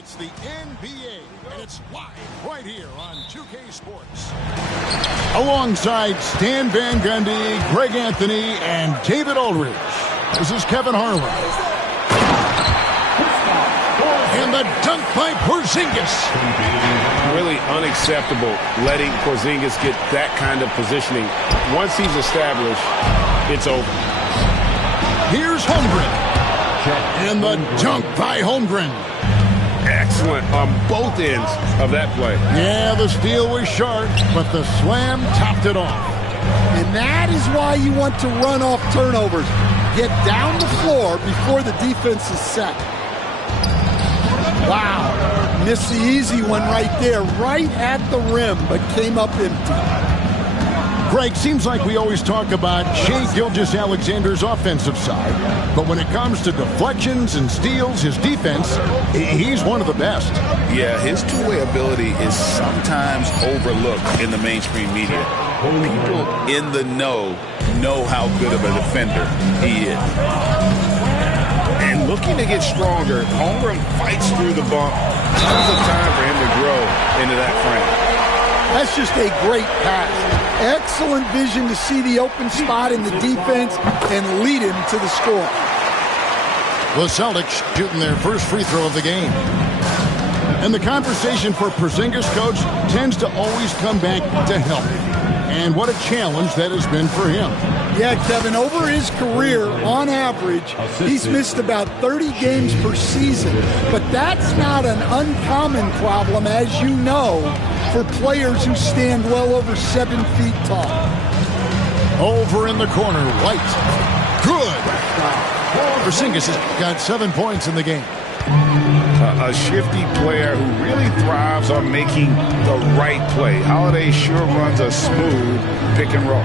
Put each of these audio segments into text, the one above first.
It's the NBA, and it's live right here on 2K Sports. Alongside Stan Van Gundy, Greg Anthony, and David Aldridge, this is Kevin Harlan. And the dunk by Porzingis. Really unacceptable letting Porzingis get that kind of positioning. Once he's established, it's over. Here's Holmgren. And the dunk by Holmgren. Excellent on both ends of that play. Yeah, the steal was sharp, but the slam topped it off. And that is why you want to run off turnovers. Get down the floor before the defense is set. Wow. Missed the easy one right there, right at the rim, but came up empty. Greg, seems like we always talk about Shai Gilgeous-Alexander's offensive side, but when it comes to deflections and steals, his defense, he's one of the best. Yeah, his two-way ability is sometimes overlooked in the mainstream media. People in the know how good of a defender he is. And looking to get stronger, Holmgren fights through the bump. Tons of time for him to grow into that frame. That's just a great pass. Excellent vision to see the open spot in the defense and lead him to the score. The Celtics shooting their first free throw of the game. And the conversation for Porzingis, coach, tends to always come back to health. And what a challenge that has been for him. Yeah, Kevin, over his career, on average, he's missed about 30 games per season. But that's not an uncommon problem, as you know, for players who stand well over 7 feet tall. Over in the corner, White. Good. Porzingis has got 7 points in the game. A shifty player who really thrives on making the right play. Holiday sure runs a smooth pick and roll.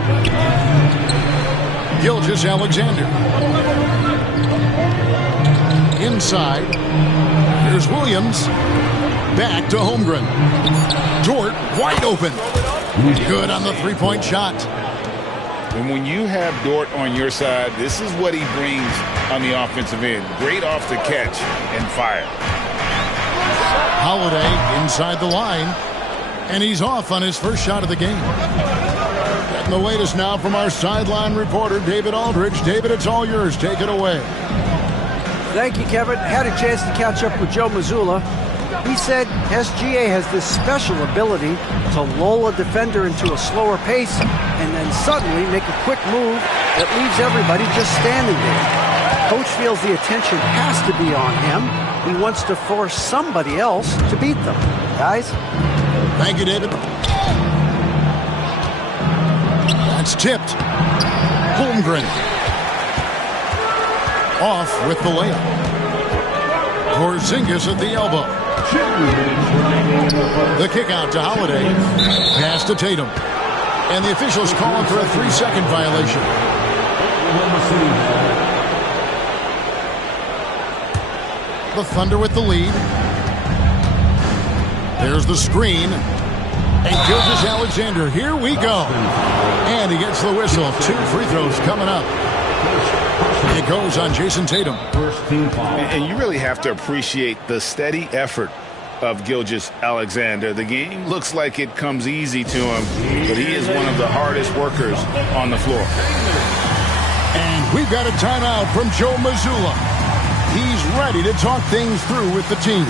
Gilgeous-Alexander. Inside. Here's Williams. Back to Holmgren. Dort wide open. Good on the three-point shot. And when you have Dort on your side, this is what he brings on the offensive end. Great off the catch and fire. Holiday inside the line, and he's off on his first shot of the game. Getting the latest now from our sideline reporter, David Aldridge. David, it's all yours. Take it away. Thank you, Kevin. Had a chance to catch up with Joe Mazzulla. He said SGA has this special ability to lull a defender into a slower pace and then suddenly make a quick move that leaves everybody just standing there. Coach feels the attention has to be on him. He wants to force somebody else to beat them. Guys? Thank you, David. That's tipped. Holmgren. Off with the layup. Porzingis at the elbow. The kick out to Holiday. Pass to Tatum. And the officials calling for a 3-second violation. The Thunder with the lead. There's the screen. And Gilgeous-Alexander, here we go. And he gets the whistle. 2 free throws coming up. It goes on Jason Tatum. And you really have to appreciate the steady effort of Gilgeous-Alexander. The game looks like it comes easy to him, but he is one of the hardest workers on the floor. And we've got a timeout from Joe Mazzulla. He's ready to talk things through with the team.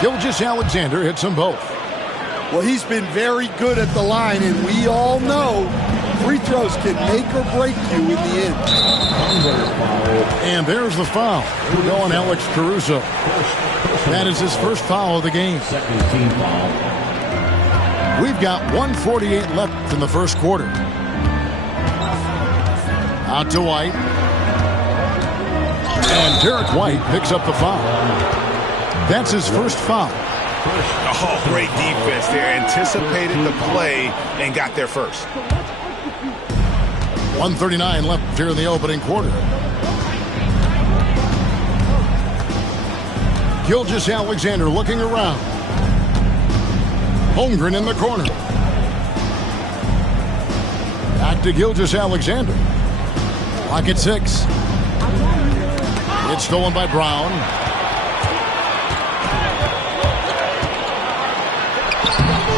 Gilgeous-Alexander hits them both. Well, he's been very good at the line, and we all know free throws can make or break you in the end. And there's the foul. We're going Alex Caruso. That is his first foul of the game. Second team foul. We've got 1:48 left in the first quarter. Out to White. And Derek White picks up the foul. That's his first foul. Oh, great defense there. Anticipated the play and got there first. 1:39 left here in the opening quarter. Gilgeous-Alexander looking around. Holmgren in the corner. Back to Gilgeous-Alexander. Clock at 6. It's stolen by Brown.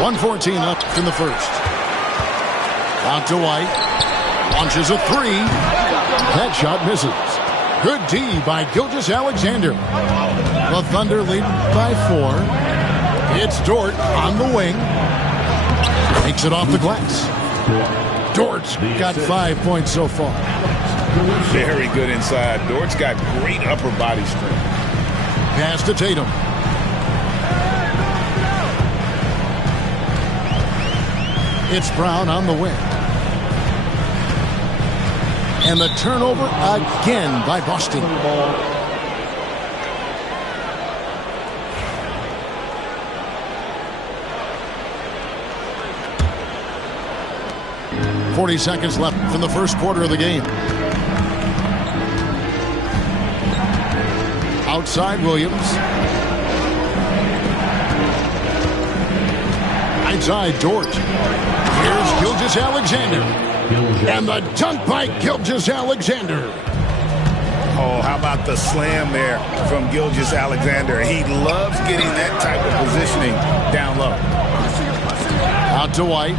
.114 left in the first. Out to White. Launches a three. That shot misses. Good D by Gilgeous-Alexander. The Thunder lead by 4. It's Dort on the wing. Takes it off the glass. Dort's got 5 points so far. Very good inside. Dort's got great upper body strength. Pass to Tatum. It's Brown on the wing. And the turnover again by Boston. .40 seconds left in the first quarter of the game. Outside Williams. Inside Dort. Here's Gilgeous-Alexander. And the dunk by Gilgeous-Alexander. Oh, how about the slam there from Gilgeous-Alexander? He loves getting that type of positioning down low. Out to White.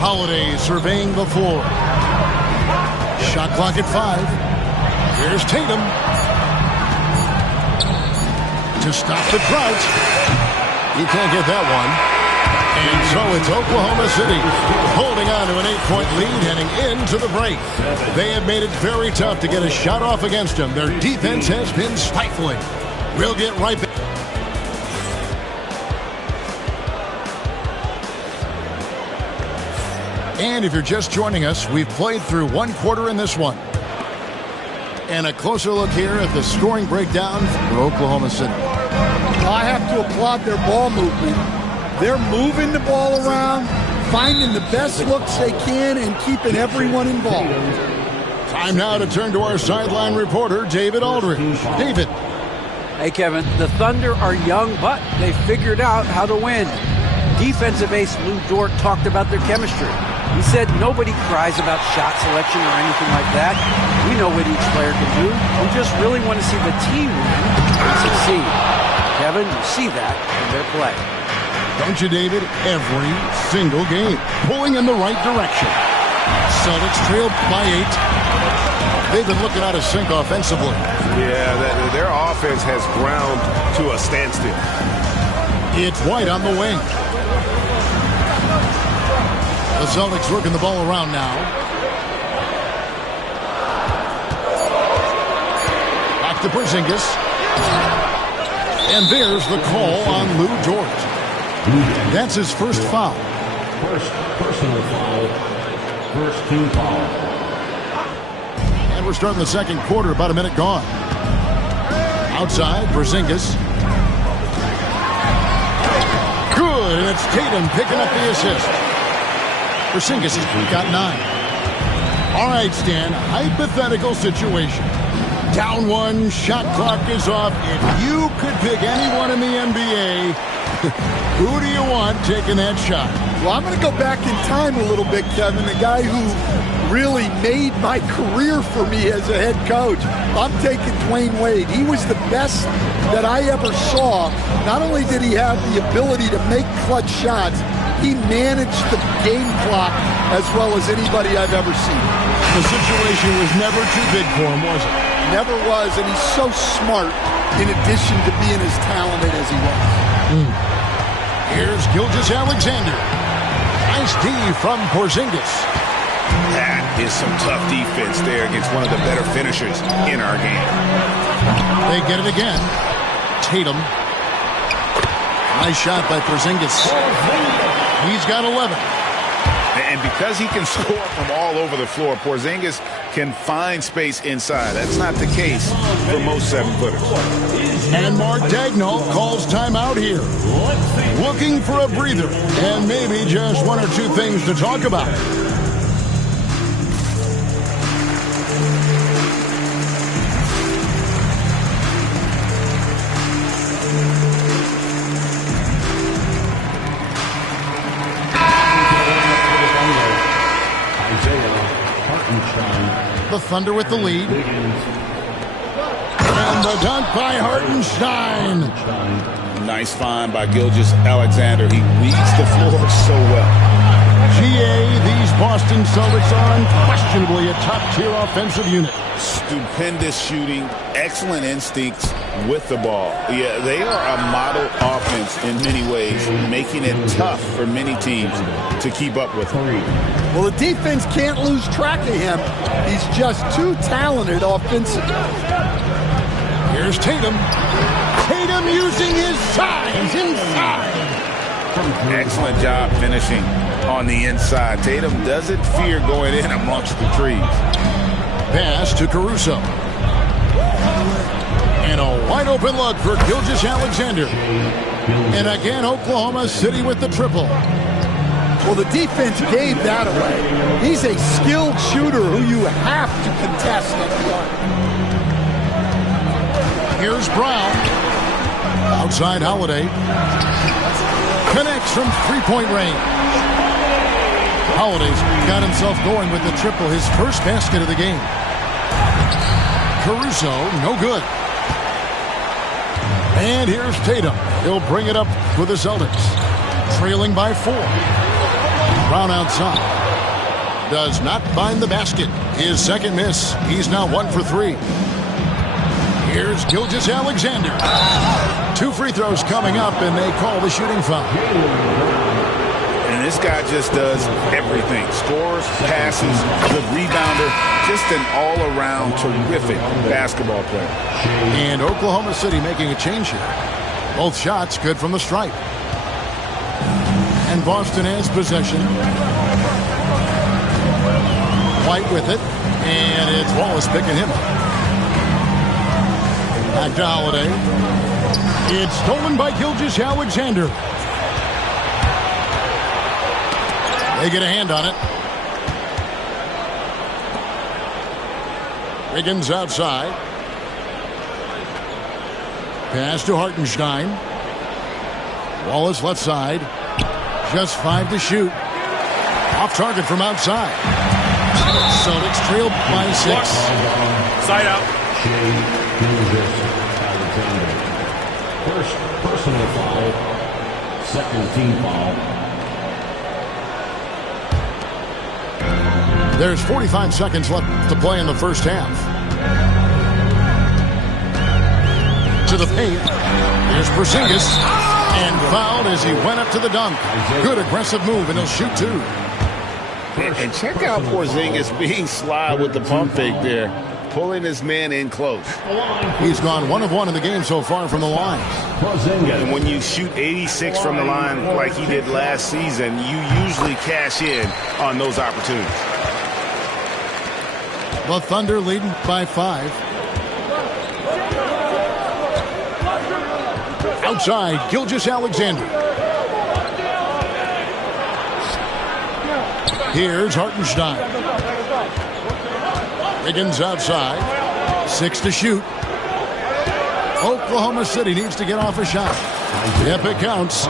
Holiday surveying the floor. Shot clock at 5. Here's Tatum. To stop the drought. He can't get that one. And so it's Oklahoma City holding on to an 8-point lead heading into the break. They have made it very tough to get a shot off against them. Their defense has been stifling. We'll get right back. And if you're just joining us, we've played through one quarter in this one. And a closer look here at the scoring breakdown for Oklahoma City. I have to applaud their ball movement. They're moving the ball around, finding the best looks they can, and keeping everyone involved. Time now to turn to our sideline reporter, David Aldridge. David. Hey, Kevin, the Thunder are young, but they figured out how to win. Defensive ace Lou Dort talked about their chemistry. He said nobody cries about shot selection or anything like that. We know what each player can do. We just really want to see the team win and succeed. Kevin, you see that in their play. Don't you, David? Every single game. Pulling in the right direction. Celtics trail by 8. They've been looking out of sync offensively. Yeah, their offense has ground to a standstill. It's White on the wing. The Celtics working the ball around now. Back to Porzingis. And there's the call on Lou Dort. That's his first foul. First personal foul. First team foul. And we're starting the second quarter, about a minute gone. Outside, Porzingis. Good, and it's Tatum picking up the assist. Porzingis has got 9. All right, Stan, hypothetical situation. Down 1, shot clock is off. If you could pick anyone in the NBA, who do you want taking that shot? Well, I'm going to go back in time a little bit, Kevin. The guy who really made my career for me as a head coach. I'm taking Dwayne Wade. He was the best that I ever saw. Not only did he have the ability to make clutch shots, he managed the game clock as well as anybody I've ever seen. The situation was never too big for him, was it? Never was, and he's so smart in addition to being as talented as he was. Here's Gilgeous-Alexander. Nice D from Porzingis. That is some tough defense there against one of the better finishers in our game. They get it again. Tatum. Nice shot by Porzingis. He's got 11. And because he can score from all over the floor, Porzingis can find space inside. That's not the case for most 7-footers. And Mark Daigneault calls timeout here. Looking for a breather and maybe just one or two things to talk about. The Thunder with the lead. And the dunk by Hartenstein. Nice find by Gilgeous-Alexander. He reads the floor so well. GA, these Boston Celtics are unquestionably a top-tier offensive unit. Stupendous shooting, excellent instincts with the ball. Yeah, they are a model offense in many ways, making it tough for many teams to keep up with them. Well, the defense can't lose track of him. He's just too talented offensively. Here's Tatum. Tatum using his size inside. Excellent job finishing on the inside. Tatum doesn't fear going in amongst the trees. Pass to Caruso. And a wide open look for Gilgeous-Alexander. And again, Oklahoma City with the triple. Well, the defense gave that away. He's a skilled shooter who you have to contest at the arc. Here's Brown. Outside Holiday. Connects from three-point range. Holiday's got himself going with the triple, his first basket of the game. Caruso, no good. And here's Tatum. He'll bring it up for the Celtics. Trailing by 4. Brown outside. Does not find the basket. His second miss. He's now 1 for 3. Here's Gilgeous-Alexander. 2 free throws coming up, and they call the shooting foul. And this guy just does everything. Scores, passes, good rebounder. Just an all-around terrific basketball player. And Oklahoma City making a change here. Both shots good from the stripe. And Boston has possession. White with it. And it's Wallace picking him up. Back to Holiday. It's stolen by Gilgeous-Alexander. They get a hand on it. Wiggins outside. Pass to Hartenstein. Wallace left side. Just 5 to shoot. Off target from outside. Celtics trail by 6. Side out. Gilgeous-Alexander. First personal foul. Second team foul. There's 45 seconds left to play in the first half. To the paint. Here's Porzingis. And fouled as he went up to the dunk. Good aggressive move, and he'll shoot 2. And check out Porzingis being sly with the pump fake there. Pulling his man in close. He's gone 1 of 1 in the game so far from the line. And when you shoot 86 from the line like he did last season, you usually cash in on those opportunities. The Thunder leading by 5. Outside, Gilgeous-Alexander. Here's Hartenstein. Wiggins outside. 6 to shoot. Oklahoma City needs to get off a shot. Yep, it counts.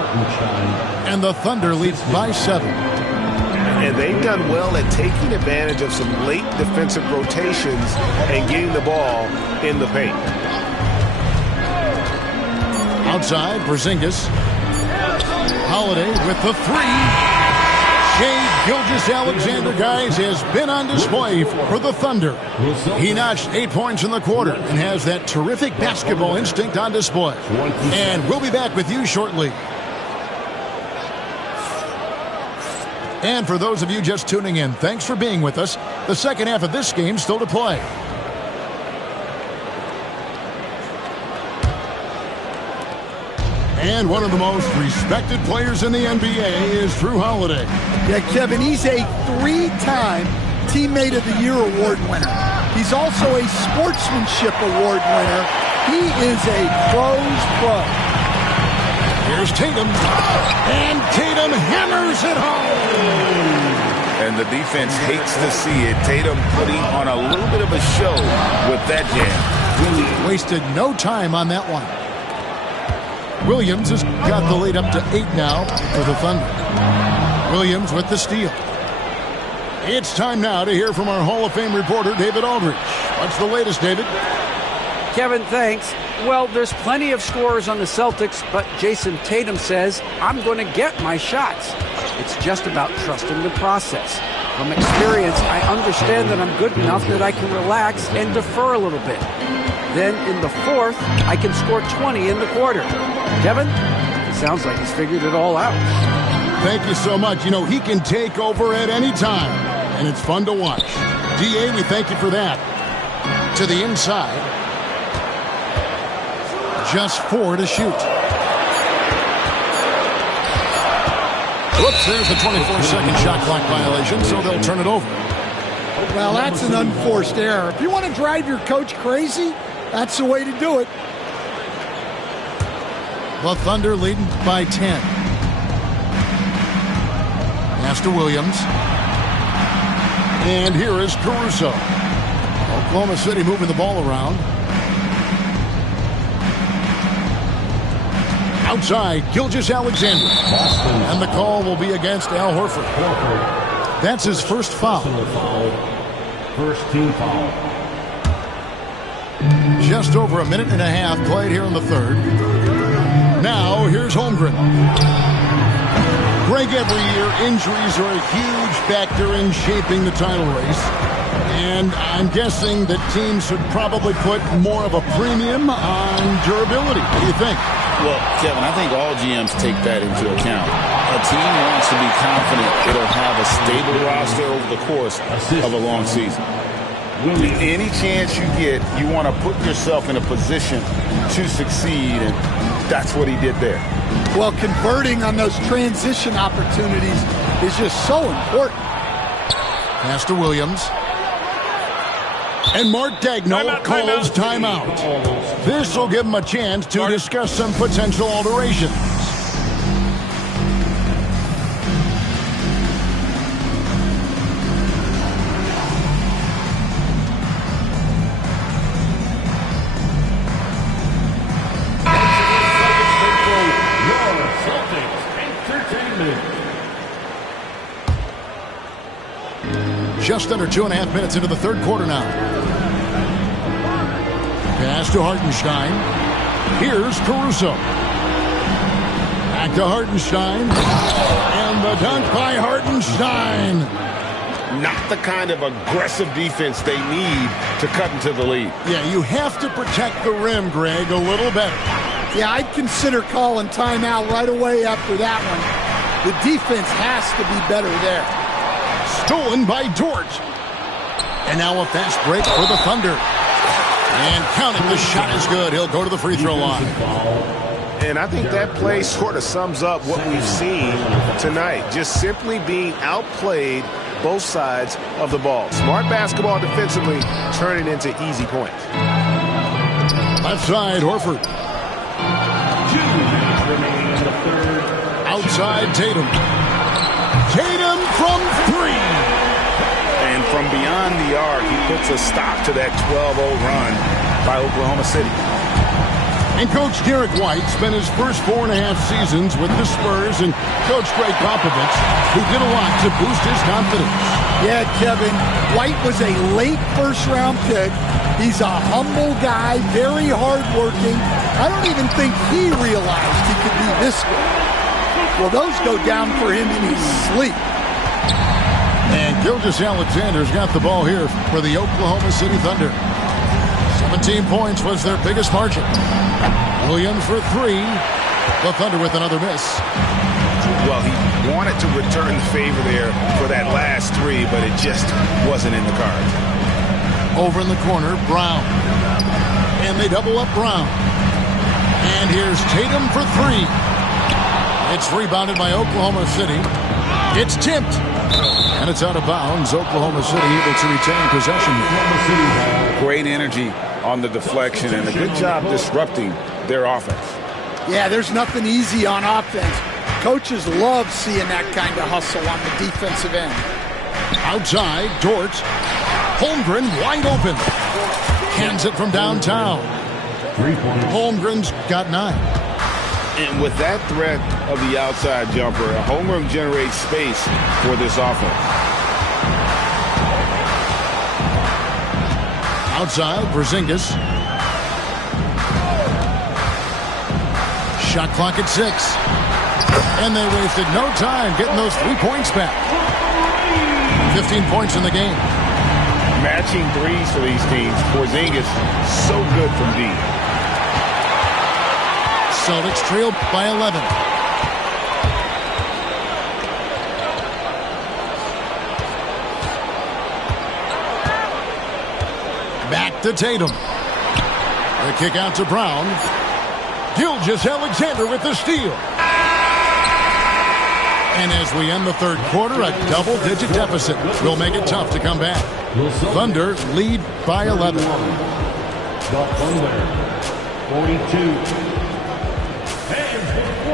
And the Thunder leads by 7. And they've done well at taking advantage of some late defensive rotations and getting the ball in the paint. Outside, Porzingis. Holiday with the 3. Shea Gilgeous-Alexander, guys, has been on display for the Thunder. He notched 8 points in the quarter and has that terrific basketball instinct on display. And we'll be back with you shortly. And for those of you just tuning in, thanks for being with us. The second half of this game still to play. And one of the most respected players in the NBA is Jrue Holiday. Yeah, Kevin, he's a 3-time Teammate of the Year award winner. He's also a Sportsmanship Award winner. He is a pro's pro. Here's Tatum. And Tatum hammers it home. And the defense hates to see it. Tatum putting on a little bit of a show with that jam. Wasted no time on that one. Williams has got the lead up to 8 now for the Thunder. Williams with the steal. It's time now to hear from our Hall of Fame reporter, David Aldridge. What's the latest, David? Kevin, thanks. Well, there's plenty of scorers on the Celtics, but Jason Tatum says, I'm going to get my shots. It's just about trusting the process. From experience, I understand that I'm good enough that I can relax and defer a little bit. Then in the fourth, I can score 20 in the quarter. Kevin, it sounds like he's figured it all out. Thank you so much. You know, he can take over at any time, and it's fun to watch. DA, we thank you for that. To the inside. Just 4 to shoot. Whoops, there's the 24-second shot clock violation, so they'll turn it over. Well, that's an unforced error. If you want to drive your coach crazy, that's the way to do it. The Thunder leading by 10. Pass to Williams. And here is Caruso. Oklahoma City moving the ball around. Outside, Gilgeous-Alexander. And the call will be against Al Horford. That's his first foul. First team foul. Just over a minute and a half played here in the third. Now, here's Holmgren. Greg, every year, injuries are a huge factor in shaping the title race. And I'm guessing that teams should probably put more of a premium on durability. What do you think? Well, Kevin, I think all GMs take that into account. A team wants to be confident it'll have a stable roster over the course of a long season. Any chance you get, you want to put yourself in a position to succeed, and that's what he did there. Well, converting on those transition opportunities is just so important. Pass to Williams. And Mark Daigneault calls timeout. This will give him a chance to discuss some potential alterations. Just under 2.5 minutes into the third quarter now. Pass to Hartenstein. Here's Caruso. Back to Hartenstein. And the dunk by Hartenstein. Not the kind of aggressive defense they need to cut into the lead. Yeah, you have to protect the rim, Greg, a little better. Yeah, I'd consider calling timeout right away after that one. The defense has to be better there. Stolen by Dort. And now a fast break for the Thunder. And counting, the shot is good. He'll go to the free throw line. And I think that play sort of sums up what we've seen tonight. Just simply being outplayed both sides of the ball. Smart basketball defensively, turning into easy points. Left side, Horford. 2 minutes remaining in the third. Outside, Tatum. Tatum from 3. And from beyond the arc, he puts a stop to that 12-0 run by Oklahoma City. And Coach Derek White spent his first 4.5 seasons with the Spurs and Coach Greg Popovich, who did a lot to boost his confidence. Yeah, Kevin, White was a late first-round pick. He's a humble guy, very hardworking. I don't even think he realized he could be this good. Well, those go down for him in his sleep. And Gilgeous-Alexander's got the ball here for the Oklahoma City Thunder. 17 points was their biggest margin. Williams for three. The Thunder with another miss. Well, he wanted to return the favor there for that last three, but it just wasn't in the cards. Over in the corner, Brown. And they double up Brown. And here's Tatum for three. It's rebounded by Oklahoma City. It's tipped. And it's out of bounds. Oklahoma City able to retain possession. Great energy on the deflection and a good job disrupting their offense. Yeah, there's nothing easy on offense. Coaches love seeing that kind of hustle on the defensive end. Outside, Dort. Holmgren wide open. Hands it from downtown. Holmgren's got 9. And with that threat of the outside jumper, Holmgren generates space for this offense. Outside, Porzingis. Shot clock at 6. And they wasted no time getting those 3 points back. 15 points in the game. Matching threes for these teams. Porzingis, so good from deep. Celtics trail by 11. Back to Tatum. The kick out to Brown. Gilgeous-Alexander with the steal. And as we end the third quarter, a double-digit deficit will make it tough to come back. Thunder lead by 11. The Thunder, 42.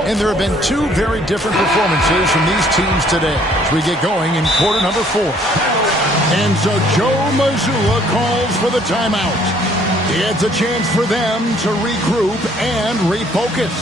And there have been 2 very different performances from these teams today as we get going in quarter number 4. And so Joe Mazzulla calls for the timeout. It's a chance for them to regroup and refocus.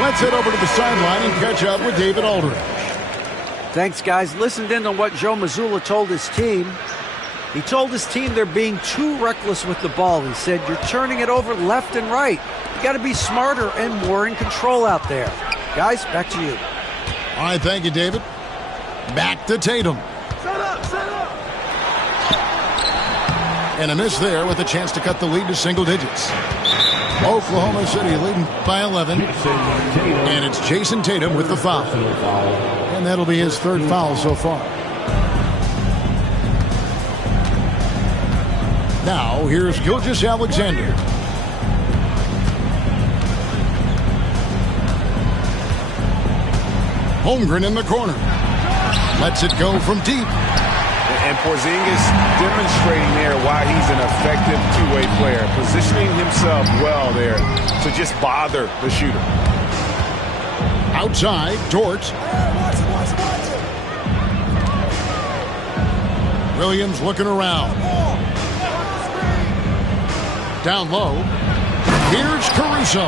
Let's head over to the sideline and catch up with David Aldridge. Thanks, guys. Listened in on what Joe Mazzulla told his team. He told his team they're being too reckless with the ball. He said, you're turning it over left and right. You got to be smarter and more in control out there. Guys, back to you. All right, thank you, David. Back to Tatum. Set up. And a miss there with a chance to cut the lead to single digits. Oklahoma City leading by 11. And it's Jason Tatum with the foul. And that'll be his 3rd foul so far. Now, here's Gilgeous-Alexander. Holmgren in the corner. Lets it go from deep. And Porzingis demonstrating there why he's an effective two-way player, positioning himself well there to just bother the shooter. Outside, Dort. Williams looking around. Down low. Here's Caruso.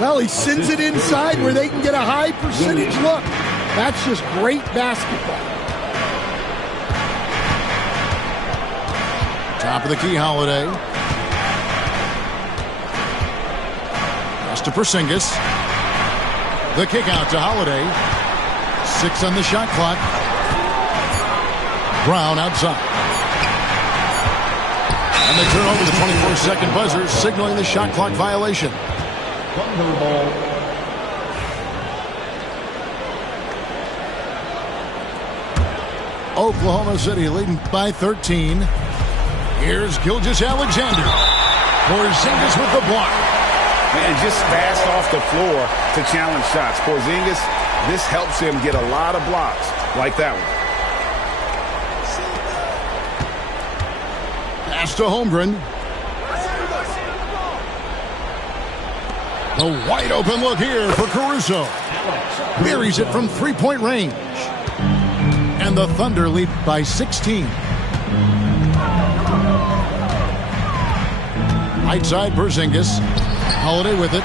Well, he sends it inside where they can get a high percentage look. That's just great basketball. Top of the key, Holiday. Pass to Porzingis. The kick out to Holiday. 6 on the shot clock. Brown outside. And they turn over the 24-second buzzer, signaling the shot clock violation. Thunder ball. Oklahoma City leading by 13. Here's Gilgeous-Alexander. Porzingis with the block. And just fast off the floor to challenge shots. Porzingis, this helps him get a lot of blocks like that one. Pass to Holmgren. The wide open look here for Caruso. Buries it from three-point range. And the Thunder lead by 16. Right side, Porzingis. Holiday with it.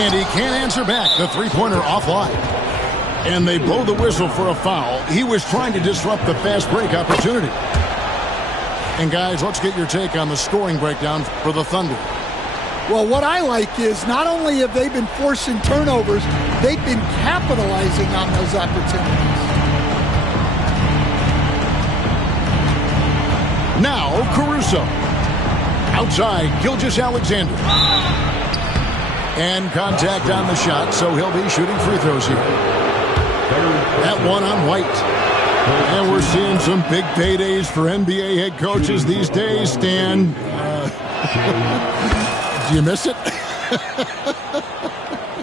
And he can't answer back. The three-pointer offline. And they blow the whistle for a foul. He was trying to disrupt the fast break opportunity. And guys, let's get your take on the scoring breakdown for the Thunder. Well, what I like is not only have they been forcing turnovers, they've been capitalizing on those opportunities. Now, Caruso. Outside, Gilgeous-Alexander. And contact on the shot, so he'll be shooting free throws here. That one on White. And we're seeing some big paydays for NBA head coaches these days, Stan. Do you miss it?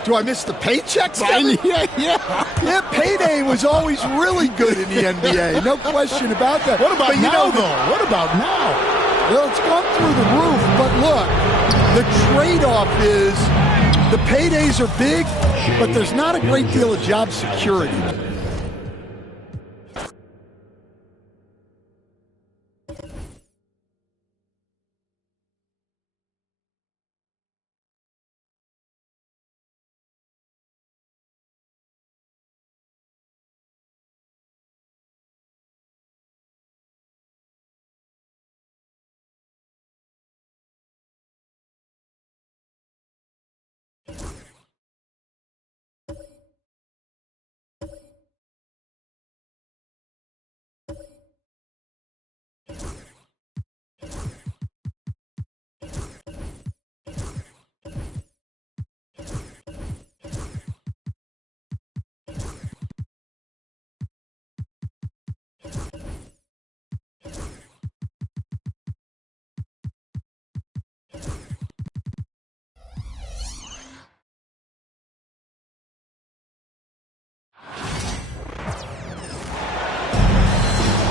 Do I miss the paychecks? Yeah, payday was always really good in the NBA. No question about that. What about now, though? What about now? Well, it's gone through the roof, but look, the trade-off is the paydays are big, but there's not a great deal of job security.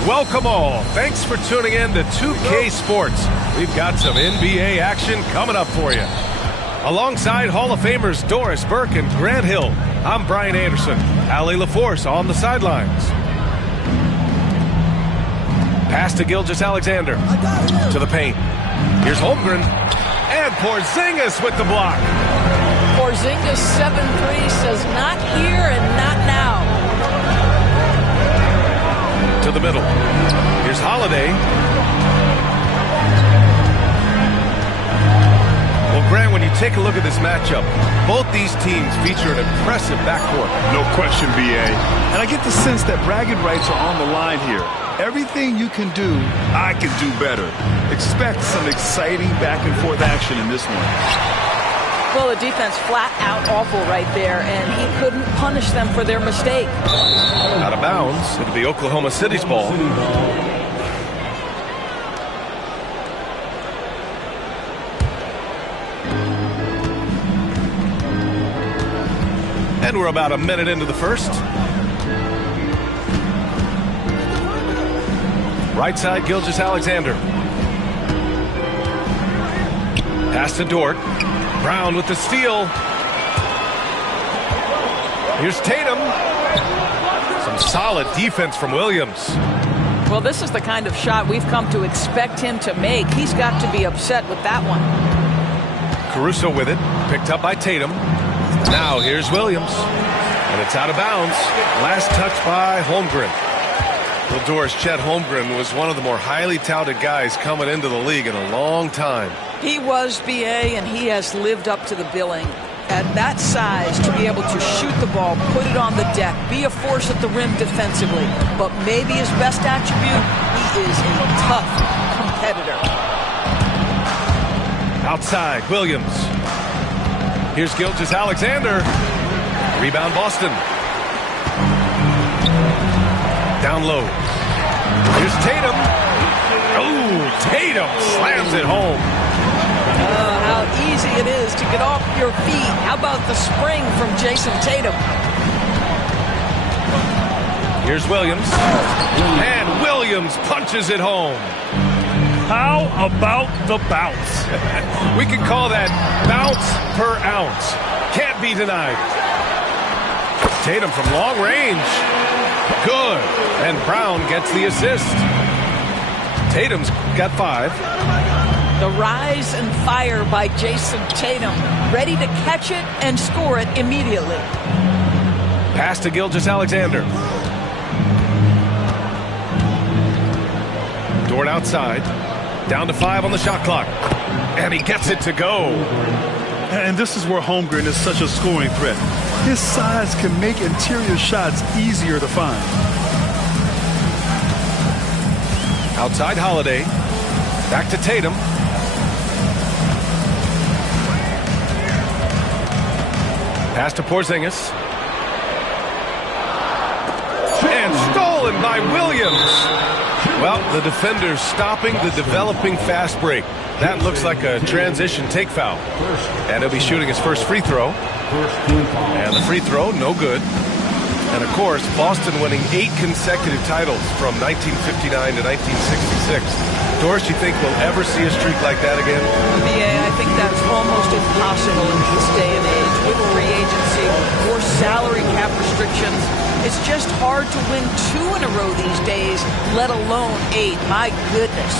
Welcome all. Thanks for tuning in to 2K Sports. We've got some NBA action coming up for you. Alongside Hall of Famers Doris Burke and Grant Hill, I'm Brian Anderson. Allie LaForce on the sidelines. Pass to Gilgeous-Alexander. To the paint. Here's Holmgren. And Porzingis with the block. Porzingis 7-3 says not here and not now. To the middle. Here's Holiday. Well, Grant, when you take a look at this matchup, both these teams feature an impressive backcourt. No question, BA. And I get the sense that bragging rights are on the line here. Everything you can do, I can do better. Expect some exciting back-and-forth action in this one. Well, the defense flat out awful right there, and he couldn't punish them for their mistake. Out of bounds. It'll be Oklahoma City's ball. And we're about a minute into the first. Right side, Gilgeous-Alexander. Pass to Dort. Brown with the steal. Here's Tatum. Some solid defense from Williams. Well, this is the kind of shot we've come to expect him to make. He's got to be upset with that one. Caruso with it. Picked up by Tatum. Now here's Williams. And it's out of bounds. Last touch by Holmgren. Well, Doris, Chet Holmgren was one of the more highly touted guys coming into the league in a long time. He was, BA, and he has lived up to the billing. At that size, to be able to shoot the ball, put it on the deck, be a force at the rim defensively. But maybe his best attribute, he is a tough competitor. Outside, Williams. Here's Gilgeous-Alexander. Rebound, Boston. Down low. Here's Tatum. Oh, Tatum slams it home. How easy it is to get off your feet. How about the spring from Jason Tatum? Here's Williams. And Williams punches it home. How about the bounce? We can call that bounce per ounce. Can't be denied. Tatum from long range. Good. And Brown gets the assist. Tatum's got 5. The rise and fire by Jason Tatum, ready to catch it and score it immediately. Pass to Gilgeous-Alexander. Dort outside. Down to 5 on the shot clock. And he gets it to go. And this is where Holmgren is such a scoring threat. His size can make interior shots easier to find. Outside Holiday. Back to Tatum. Pass to Porzingis. And stolen by Williams. Well, the defender's stopping the developing fast break. That looks like a transition take foul. And he'll be shooting his first free throw. And the free throw, no good. And, of course, Boston winning 8 consecutive titles from 1959 to 1966. Doris, you think we'll ever see a streak like that again? Yeah, I think that's almost impossible in this day and age. With free agency or salary cap restrictions, it's just hard to win 2 in a row these days, let alone 8. My goodness.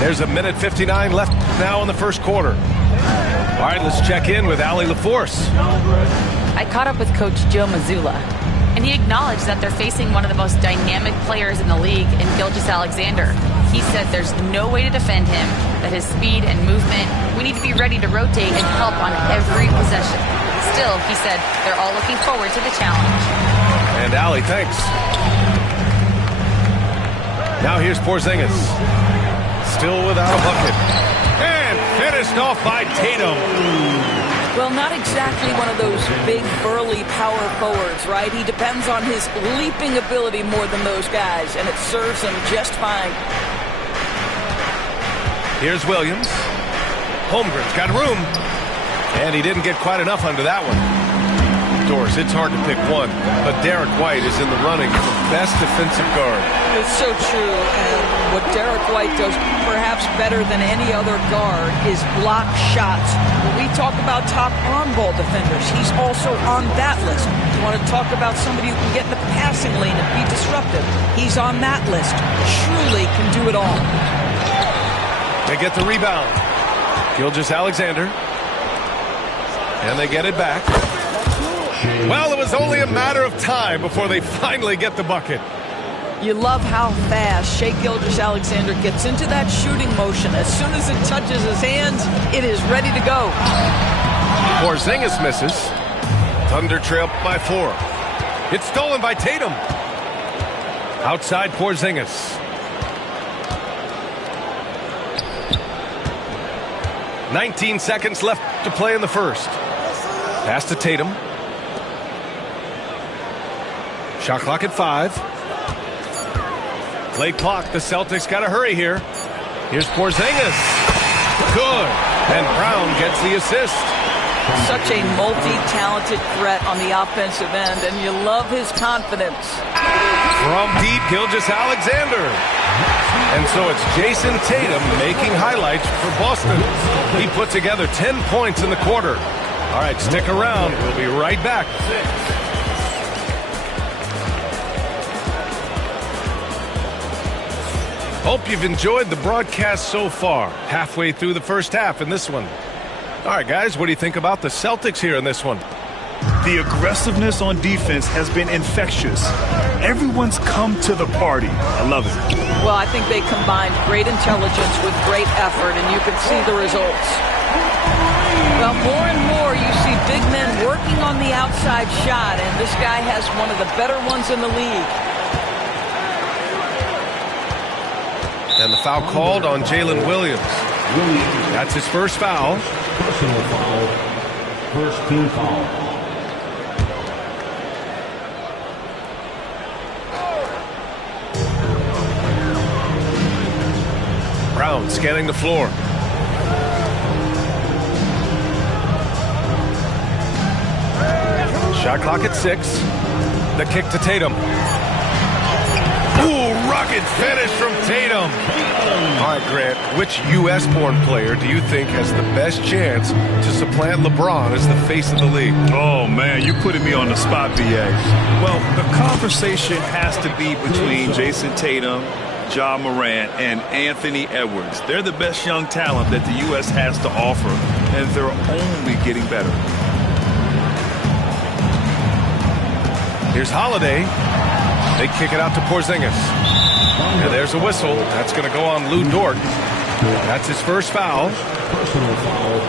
There's a minute 59 left now in the first quarter. All right, let's check in with Allie LaForce. I caught up with Coach Joe Mazzulla, and he acknowledged that they're facing one of the most dynamic players in the league in Gilgeous-Alexander. He said there's no way to defend him, that his speed and movement, we need to be ready to rotate and help on every possession. Still, he said they're all looking forward to the challenge. And Allie, thanks. Now here's Porzingis. Still without a bucket. And finished off by Tatum. Well, not exactly one of those big, burly power forwards, right? He depends on his leaping ability more than those guys, and it serves him just fine. Here's Williams. Holmgren's got room. And he didn't get quite enough under that one. Doris, it's hard to pick one, but Derek White is in the running for best defensive guard. It's so true, and what Derek White does perhaps better than any other guard is block shots. When we talk about top on-ball defenders, he's also on that list. You want to talk about somebody who can get in the passing lane and be disruptive, he's on that list. Truly can do it all. They get the rebound. Gilgeous-Alexander. And they get it back. Well, it was only a matter of time before they finally get the bucket. You love how fast Shai Gilgeous-Alexander gets into that shooting motion. As soon as it touches his hands, it is ready to go. Porzingis misses. Thunder trail by 4. It's stolen by Tatum. Outside Porzingis. 19 seconds left to play in the first. Pass to Tatum. Shot clock at 5. Late clock. The Celtics got to hurry here. Here's Porzingis. Good. And Brown gets the assist. Such a multi-talented threat on the offensive end, and you love his confidence. From deep, Gilgeous-Alexander. And so it's Jason Tatum making highlights for Boston. He put together 10 points in the quarter. All right, stick around. We'll be right back. Hope you've enjoyed the broadcast so far. Halfway through the first half in this one. All right, guys, what do you think about the Celtics here in this one? The aggressiveness on defense has been infectious. Everyone's come to the party. I love it. Well, I think they combined great intelligence with great effort, and you can see the results. Well, more and more you see big men working on the outside shot, and this guy has one of the better ones in the league. And the foul called on Jalen Williams. That's his first foul. Personal foul. First team foul. Brown scanning the floor. Shot clock at 6. The kick to Tatum. Ooh, rugged finish from Tatum. All right, Grant, which U.S.-born player do you think has the best chance to supplant LeBron as the face of the league? Oh, man, you're putting me on the spot, B.A. Well, the conversation has to be between Jason Tatum, Ja Morant, and Anthony Edwards. They're the best young talent that the U.S. has to offer, and they're only getting better. Here's Holiday. They kick it out to Porzingis. And there's a whistle. That's going to go on Lou Dort. That's his first foul. Personal foul.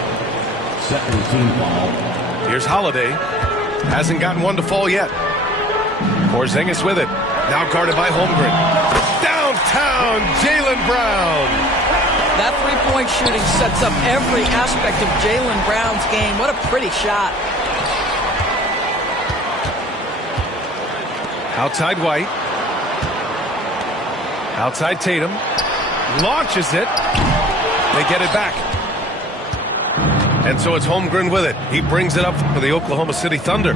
Second team foul. Here's Holiday. Hasn't gotten one to fall yet. Porzingis with it. Now guarded by Holmgren. Downtown, Jaylen Brown. That three-point shooting sets up every aspect of Jaylen Brown's game. What a pretty shot. Outside White. Outside Tatum. Launches it. They get it back. And so it's Holmgren with it. He brings it up for the Oklahoma City Thunder.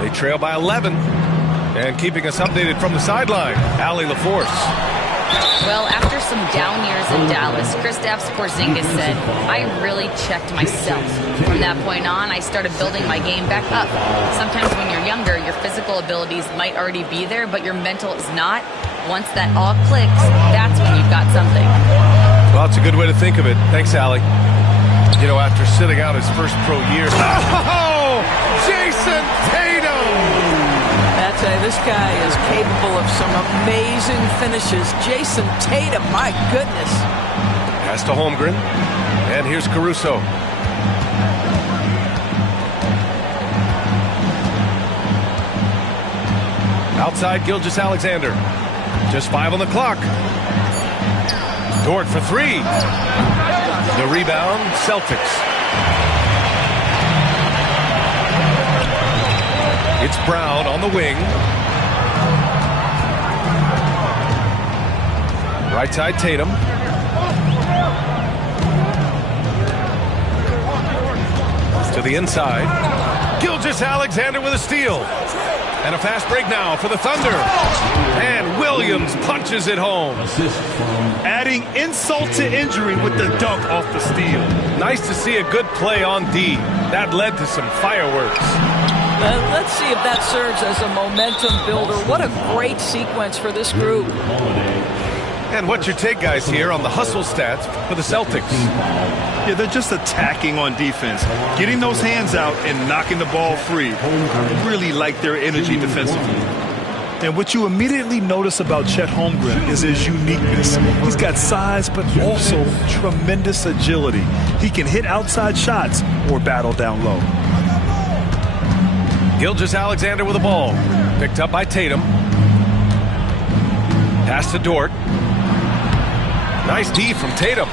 They trail by 11. And keeping us updated from the sideline, Allie LaForce. Well, after some down years in Dallas, Kristaps Porzingis said, I really checked myself. From that point on, I started building my game back up. Sometimes when you're younger, your physical abilities might already be there, but your mental is not. Once that all clicks, that's when you've got something. Well, it's a good way to think of it. Thanks, Allie. You know, after sitting out his first pro year. Oh, Jason Tatum! I tell you, this guy is capable of some amazing finishes. Jason Tatum, my goodness. Pass to Holmgren. And here's Caruso. Outside Gilgeous-Alexander. Just 5 on the clock. Dort for 3. The rebound, Celtics. It's Brown on the wing. Right side Tatum. To the inside. Gilgeous-Alexander with a steal. And a fast break now for the Thunder. And Williams punches it home. Adding insult to injury with the dunk off the steal. Nice to see a good play on D. That led to some fireworks. Let's see if that serves as a momentum builder. What a great sequence for this group. And what's your take, guys, here on the hustle stats for the Celtics? Yeah, they're just attacking on defense. Getting those hands out and knocking the ball free. I really like their energy defensively. And what you immediately notice about Chet Holmgren is his uniqueness. He's got size, but also tremendous agility. He can hit outside shots or battle down low. Gilgeous-Alexander with the ball. Picked up by Tatum. Pass to Dort. Nice D from Tatum.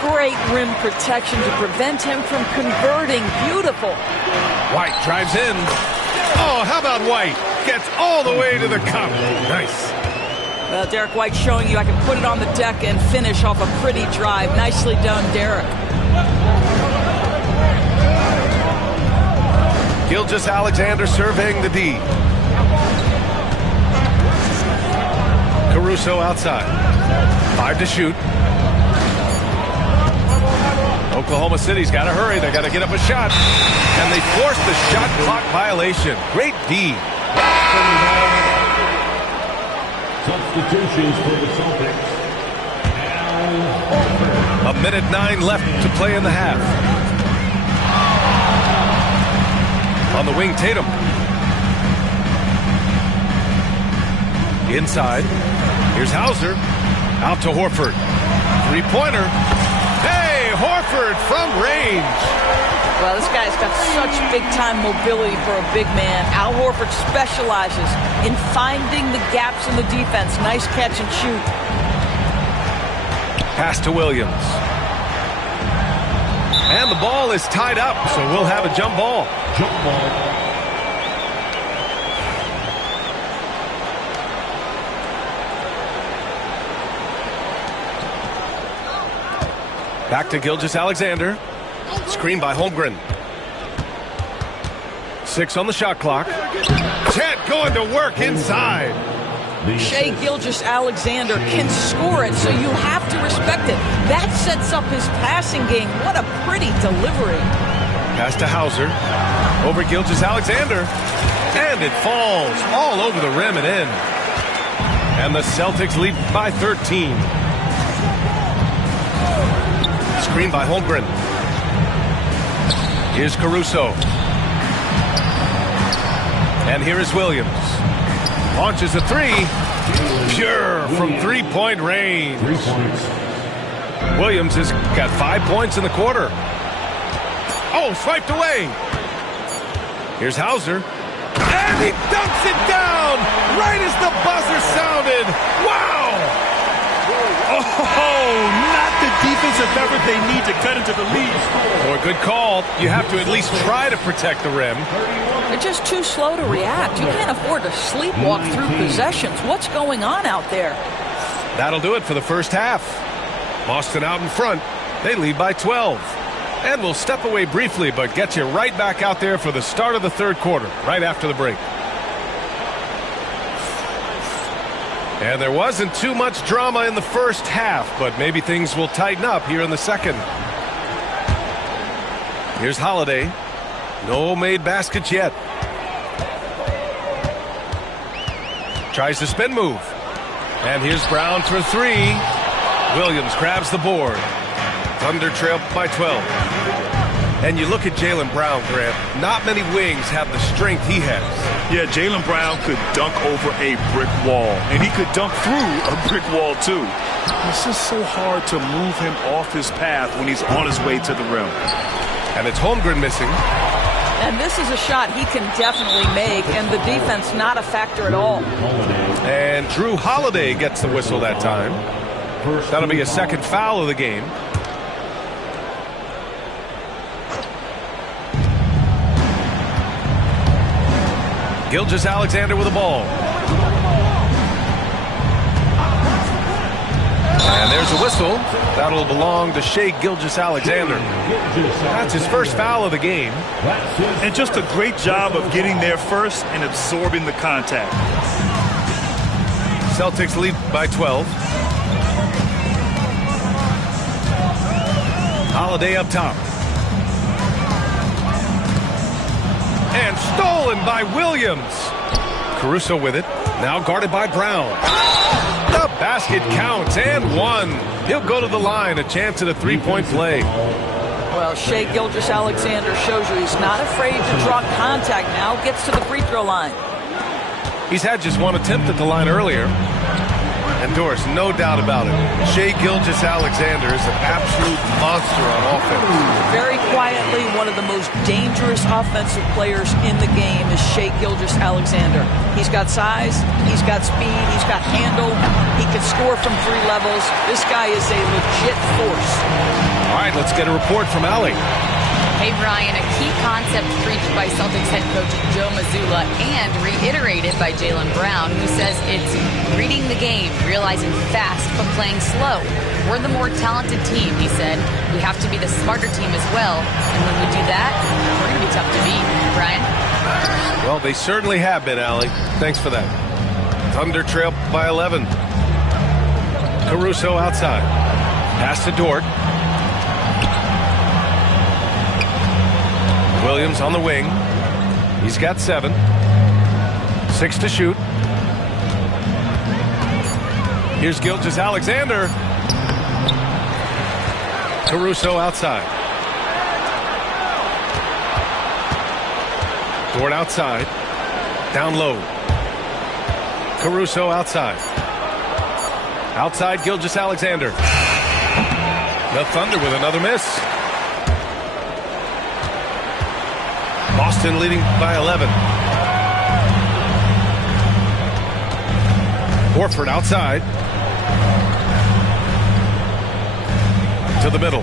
Great rim protection to prevent him from converting. Beautiful. White drives in. Oh, how about White? Gets all the way to the cup. Nice. Well, Derek White showing you I can put it on the deck and finish off a pretty drive. Nicely done, Derek. Gilgeous-Alexander surveying the D. Caruso outside. 5 to shoot. Oklahoma City's got to hurry. They got to get up a shot. And they force the shot clock violation. Great D. Substitutions for the Celtics. 1:09 left to play in the half. On the wing, Tatum. Inside. Here's Hauser. Out to Horford. Three-pointer. Hey, Horford from range. Well, this guy's got such big-time mobility for a big man. Al Horford specializes in finding the gaps in the defense. Nice catch and shoot. Pass to Williams. And the ball is tied up, so we'll have a jump ball. Jump ball. Back to Gilgeous-Alexander. Screen by Holmgren. 6 on the shot clock. Chet going to work inside. Shai Gilgeous-Alexander can score it, so you have to respect it. That sets up his passing game. What a pretty delivery. Pass to Hauser. Over Gilgeous-Alexander. And it falls all over the rim and in. And the Celtics lead by 13. Screen by Holmgren. Here's Caruso. And here is Williams. Launches a three. Pure from three-point range. 3 points. Williams has got 5 points in the quarter. Oh, swiped away. Here's Hauser. And he dunks it down right as the buzzer sounded. Wow! Oh, not the defensive effort they need to cut into the lead. Or good call. You have to at least try to protect the rim. They're just too slow to react. You can't afford to sleepwalk through possessions. What's going on out there? That'll do it for the first half. Boston out in front. They lead by 12. And we'll step away briefly, but get you right back out there for the start of the third quarter, right after the break. And there wasn't too much drama in the first half, but maybe things will tighten up here in the second. Here's Holiday. No made baskets yet. Tries the spin move. And here's Brown for three. Williams grabs the board. Thunder trail by 12. And you look at Jaylen Brown, Grant. Not many wings have the strength he has. Yeah, Jaylen Brown could dunk over a brick wall. And he could dunk through a brick wall, too. It's just so hard to move him off his path when he's on his way to the rim. And it's Holmgren missing. And this is a shot he can definitely make, and the defense not a factor at all. And Drew Holiday gets the whistle that time. That'll be a second foul of the game. Gilgeous-Alexander with the ball. And there's a whistle. That'll belong to Shai Gilgeous-Alexander. That's his first foul of the game. And just a great job of getting there first and absorbing the contact. Celtics lead by 12. Holiday up top. And stolen by Williams. Caruso with it. Now guarded by Brown. The basket counts and one. He'll go to the line. A chance at a three-point play. Well, Shai Gilgeous-Alexander shows you he's not afraid to draw contact now. Gets to the free throw line. He's had just one attempt at the line earlier. And Doris, no doubt about it, Shai Gilgeous-Alexander is an absolute monster on offense. Very quietly, one of the most dangerous offensive players in the game is Shai Gilgeous-Alexander. He's got size, he's got speed, he's got handle, he can score from 3 levels. This guy is a legit force. All right, let's get a report from Allie. Hey, Brian, a key concept preached by Celtics head coach Joe Mazzulla and reiterated by Jaylen Brown, who says it's reading the game, realizing fast, but playing slow. We're the more talented team, he said. We have to be the smarter team as well. And when we do that, we're going to be tough to beat. Brian? Well, they certainly have been, Allie. Thanks for that. Thunder trail by 11. Caruso outside. Pass to Dort. Williams on the wing. He's got 7. 6 to shoot. Here's Gilgeous-Alexander. Caruso outside. Dort outside. Down low. Caruso outside. Outside Gilgeous-Alexander. The Thunder with another miss. Boston leading by 11. Horford outside. To the middle.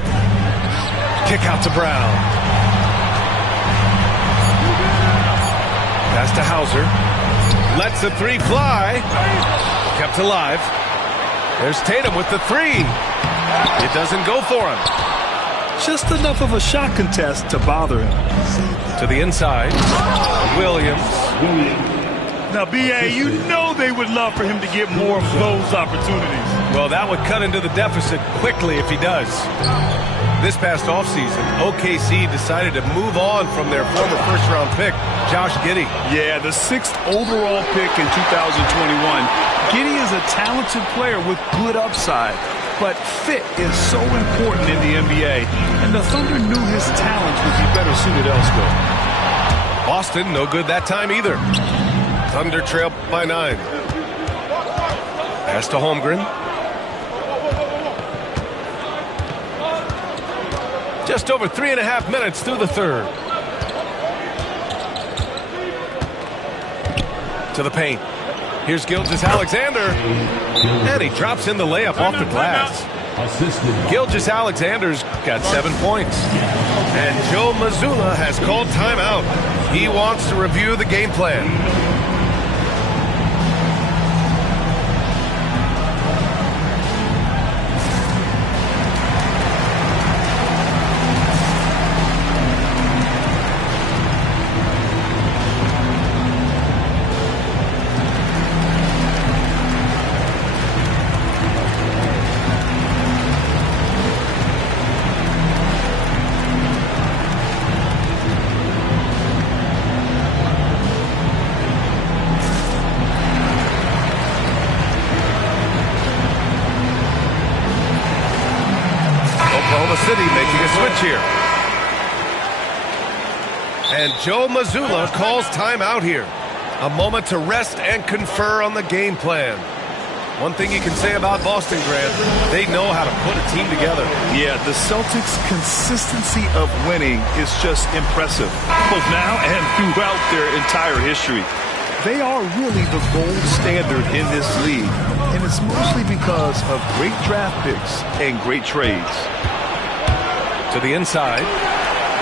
Kick out to Brown. Pass to Hauser. Lets the three fly. Kept alive. There's Tatum with the three. It doesn't go for him. Just enough of a shot contest to bother him. To the inside. Williams. Now, B.A., you know they would love for him to get more of those opportunities. Well, that would cut into the deficit quickly if he does. This past offseason, OKC decided to move on from their former first-round pick, Josh Giddey. Yeah, the 6th overall pick in 2021. Giddey is a talented player with good upside, but fit is so important in the NBA, and the Thunder knew his talents would be better suited elsewhere. Boston, no good that time either. Thunder trail by 9. Pass to Holmgren. Just over 3.5 minutes through the third. To the paint. Here's Gilgeous-Alexander. And he drops in the layup off the glass. Gilgeous-Alexander's got 7 points. And Joe Mazzulla has called timeout. He wants to review the game plan. City making a switch here. And Joe Mazzulla calls timeout here. A moment to rest and confer on the game plan. One thing you can say about Boston, Grant, they know how to put a team together. Yeah, the Celtics' consistency of winning is just impressive, both now and throughout their entire history. They are really the gold standard in this league, and it's mostly because of great draft picks and great trades. To the inside.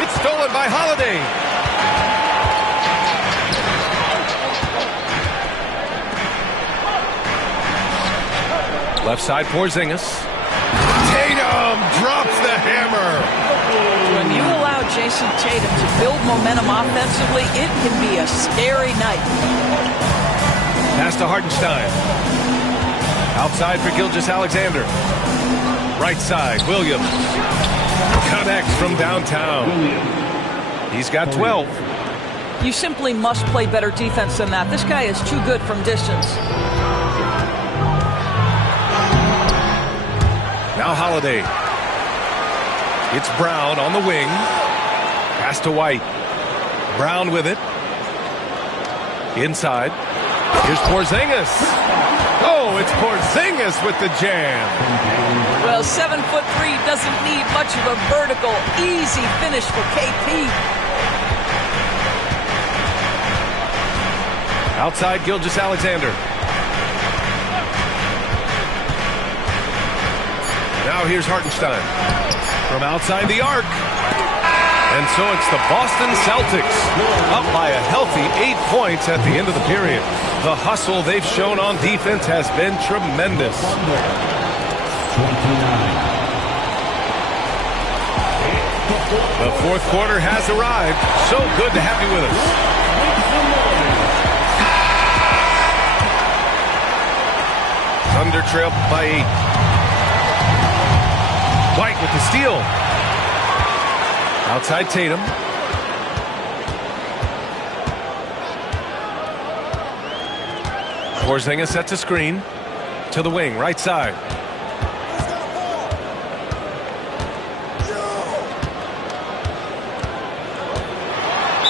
It's stolen by Holiday. Left side, Porzingis. Tatum drops the hammer. When you allow Jason Tatum to build momentum offensively, it can be a scary night. Pass to Hartenstein. Outside for Gilgeous-Alexander. Right side, Williams. Connects from downtown. He's got 12. You simply must play better defense than that. This guy is too good from distance. Now Holiday. It's Brown on the wing. Pass to White. Brown with it. Inside. Here's Porzingis. Oh, it's Porzingis with the jam. Well, 7'3" doesn't need much of a vertical, easy finish for KP. Outside Gilgeous-Alexander. Now here's Hartenstein. From outside the arc. And so it's the Boston Celtics up by a healthy 8 points at the end of the period. The hustle they've shown on defense has been tremendous. The fourth quarter has arrived. So good to have you with us. Thunder trail by 8. White with the steal. Outside Tatum. Porzingis sets a screen to the wing, right side.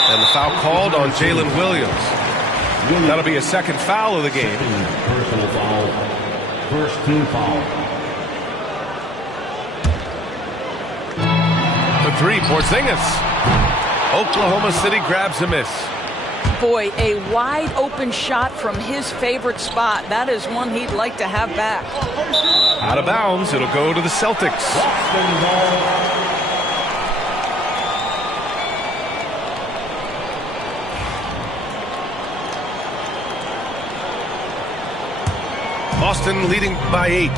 And the Foul called on Jalen Williams. That'll be a second foul of the game. Personal foul. First team foul. The three, Porzingis. Oklahoma City grabs a miss. Boy, a wide open shot from his favorite spot. That is one he'd like to have back. Out of bounds, it'll go to the Celtics. Boston leading by 8.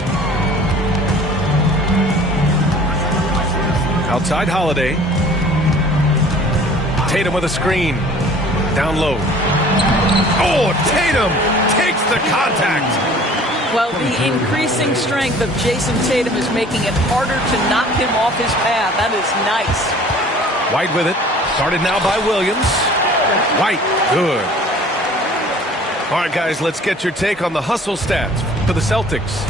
Outside Holiday. Tatum with a screen. Down low. Oh, Tatum takes the contact. Well, the increasing strength of Jason Tatum is making it harder to knock him off his path. That is nice. White with it. Started now by Williams. White, good. All right, guys, let's get your take on the hustle stats for the Celtics.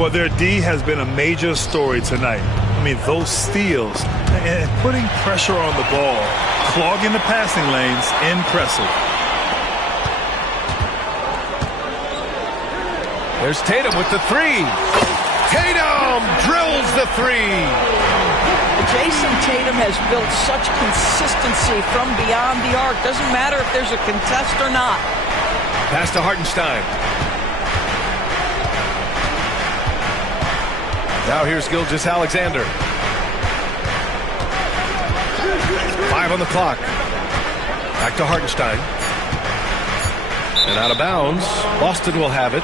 Well, their D has been a major story tonight. I mean, those steals and putting pressure on the ball, clogging the passing lanes, impressive. There's Tatum with the three. Tatum drills the three. Jason Tatum has built such consistency from beyond the arc. Doesn't matter if there's a contest or not. Pass to Hartenstein. Now here's Gilgeous-Alexander. 5 on the clock. Back to Hartenstein. And out of bounds. Boston will have it.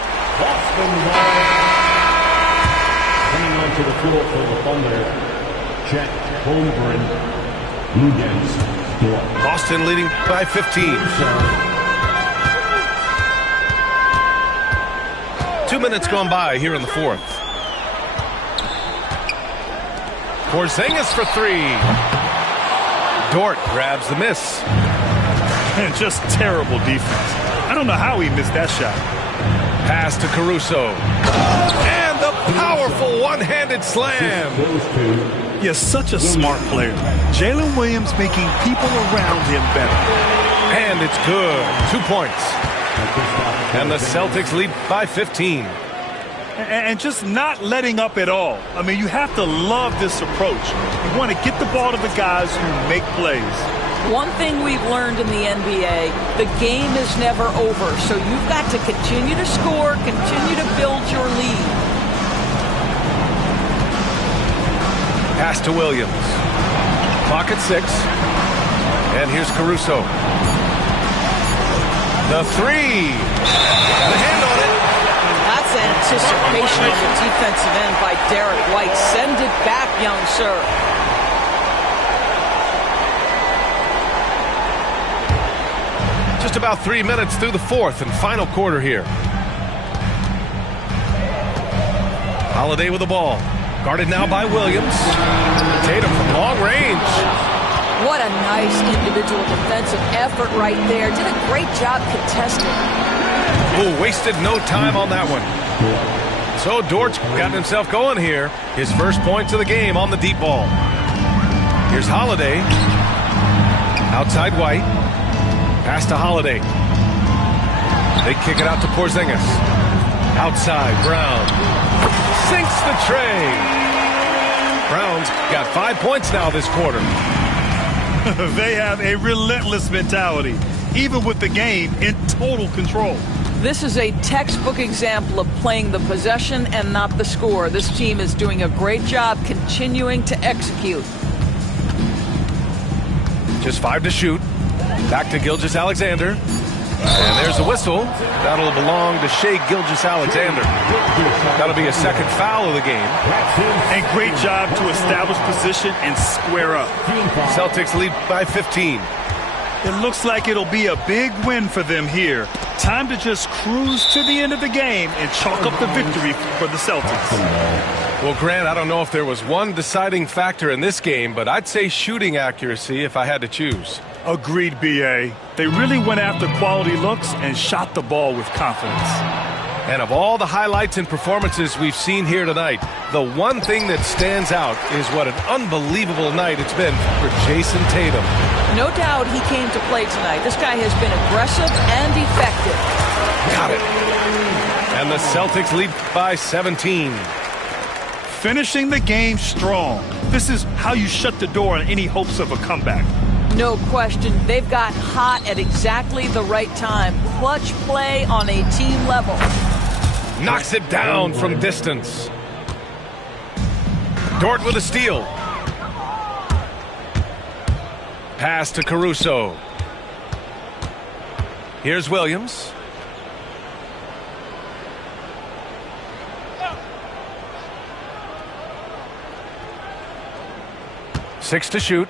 Coming onto the floor for the Thunder, Chet Holmgren. Boston leading by 15. 2 minutes gone by here in the fourth. Porzingis for three. Dort grabs the miss. And just terrible defense. I don't know how he missed that shot. Pass to Caruso. And the powerful one-handed slam. Yeah, such a smart player. Jalen Williams making people around him better. And it's good. 2 points. And the Celtics lead by 15. And just not letting up at all. I mean, you have to love this approach. You want to get the ball to the guys who make plays. One thing we've learned in the NBA, the game is never over. So you've got to continue to score, continue to build your lead. Pass to Williams. Clock at 6. And here's Caruso. The three. The hand on it. That's anticipation on the defensive end by Derek White. Send it back, young sir. Just about 3 minutes through the fourth and final quarter here. Holiday with the ball. Guarded now by Williams. Tatum from long range. What a nice individual defensive effort right there. Did a great job contesting. Oh, wasted no time on that one. So Dort's got himself going here. His first points of the game on the deep ball. Here's Holiday. Outside White. Pass to Holiday. They kick it out to Porzingis. Outside Brown. Sinks the tray. Brown's got 5 points now this quarter. They have a relentless mentality, even with the game in total control. This is a textbook example of playing the possession and not the score. This team is doing a great job continuing to execute. Just 5 to shoot. Back to Gilgeous-Alexander. And there's the whistle. That'll belong to Shai Gilgeous-Alexander. That'll be a second foul of the game. And great job to establish position and square up. Celtics lead by 15. It looks like it'll be a big win for them here. Time to just cruise to the end of the game and chalk up the victory for the Celtics. Well, Grant, I don't know if there was one deciding factor in this game, but I'd say shooting accuracy if I had to choose. Agreed, B.A. They really went after quality looks and shot the ball with confidence. And of all the highlights and performances we've seen here tonight, the one thing that stands out is what an unbelievable night it's been for Jason Tatum. No doubt he came to play tonight. This guy has been aggressive and effective. Got it. And the Celtics lead by 17. Finishing the game strong. This is how you shut the door on any hopes of a comeback. No question. They've got hot at exactly the right time. Clutch play on a team level. Knocks it down from distance. Dort with a steal. Pass to Caruso. Here's Williams. Six to shoot.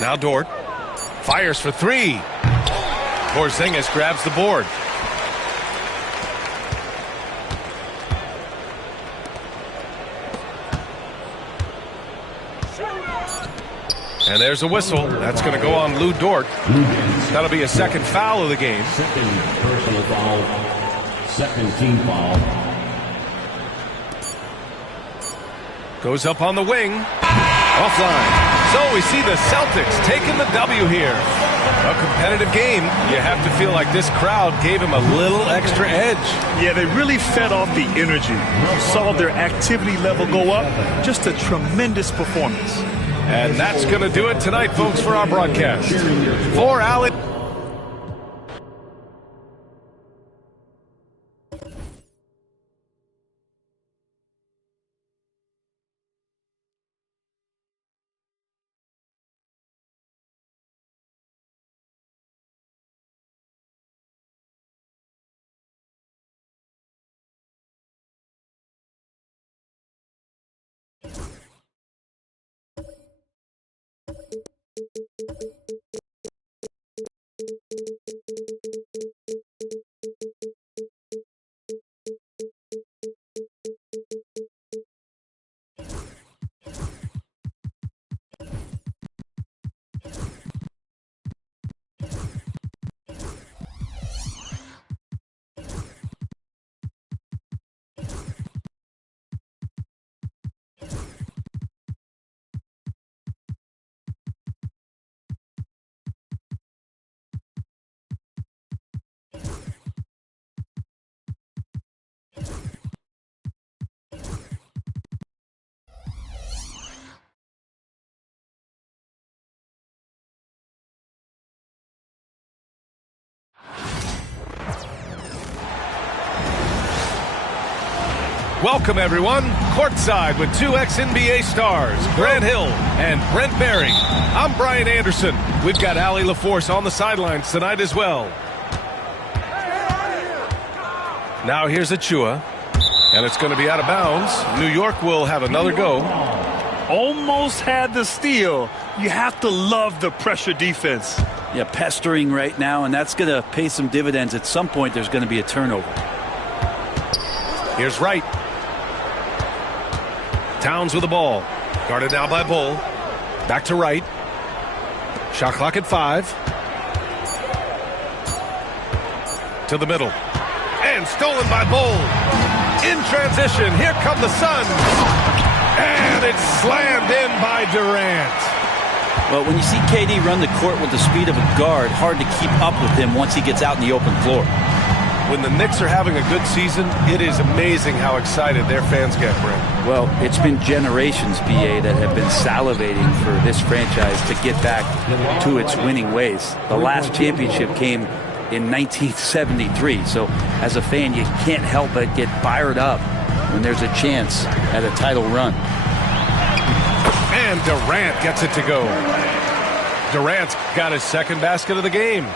Now Dort fires for three. Porzingis grabs the board. And there's a whistle. That's going to go on Lou Dort. That'll be a second foul of the game. Second personal foul. Second team foul. Goes up on the wing. Offline. So we see the Celtics taking the W here. A competitive game. You have to feel like this crowd gave him a little extra edge. Yeah, they really fed off the energy. You saw their activity level go up. Just a tremendous performance. And that's going to do it tonight, folks, for our broadcast. For Allen. Welcome, everyone. Courtside with two ex-NBA stars, Grant Hill and Brent Berry. I'm Brian Anderson. We've got Allie LaForce on the sidelines tonight as well. Now here's Achua, and it's going to be out of bounds. New York will have another go. Almost had the steal. You have to love the pressure defense. Yeah, pestering right now, and that's going to pay some dividends. At some point, there's going to be a turnover. Here's Wright. Towns with the ball. Guarded now by Bull. Back to Wright. Shot clock at 5. To the middle. And stolen by Bull. In transition. Here come the Suns. And it's slammed in by Durant. Well, when you see KD run the court with the speed of a guard, hard to keep up with him once he gets out in the open floor. When the Knicks are having a good season, it is amazing how excited their fans get, Brent. Well, it's been generations, BA, that have been salivating for this franchise to get back to its winning ways. The last championship came in 1973, so as a fan, you can't help but get fired up when there's a chance at a title run. And Durant gets it to go. Durant's got his second basket of the game.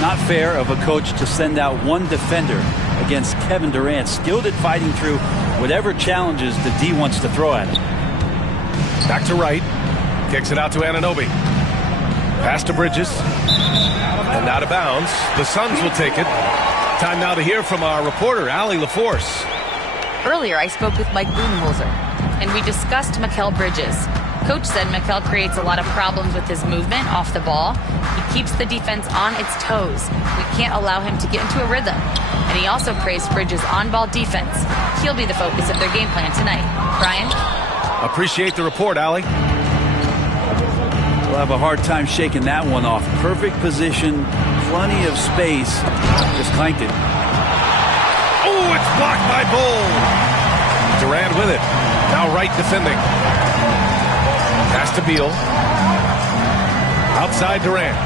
Not fair of a coach to send out one defender against Kevin Durant, skilled at fighting through whatever challenges the D wants to throw at him. Back to Wright. Kicks it out to Anunoby. Pass to Bridges. And out of bounds. The Suns will take it. Time now to hear from our reporter, Allie LaForce. Earlier, I spoke with Mike Budenholzer, and we discussed Mikal Bridges. Coach said McFell creates a lot of problems with his movement off the ball. He keeps the defense on its toes. We can't allow him to get into a rhythm. And he also praised Bridges' on-ball defense. He'll be the focus of their game plan tonight. Brian? Appreciate the report, Allie. We'll have a hard time shaking that one off. Perfect position, plenty of space. Just clanked it. Oh, it's blocked by Bull. Durant with it. Now right defending. Pass to Beal. Outside Durant.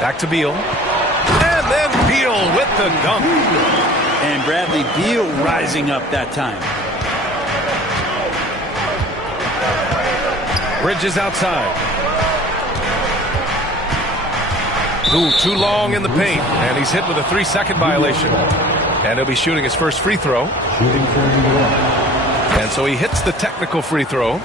Back to Beal. And then Beal with the dunk. And Bradley Beal rising up that time. Bridges outside. Ooh, too long in the paint. And he's hit with a 3-second violation. And he'll be shooting his first free throw. And so he hits the technical free throw.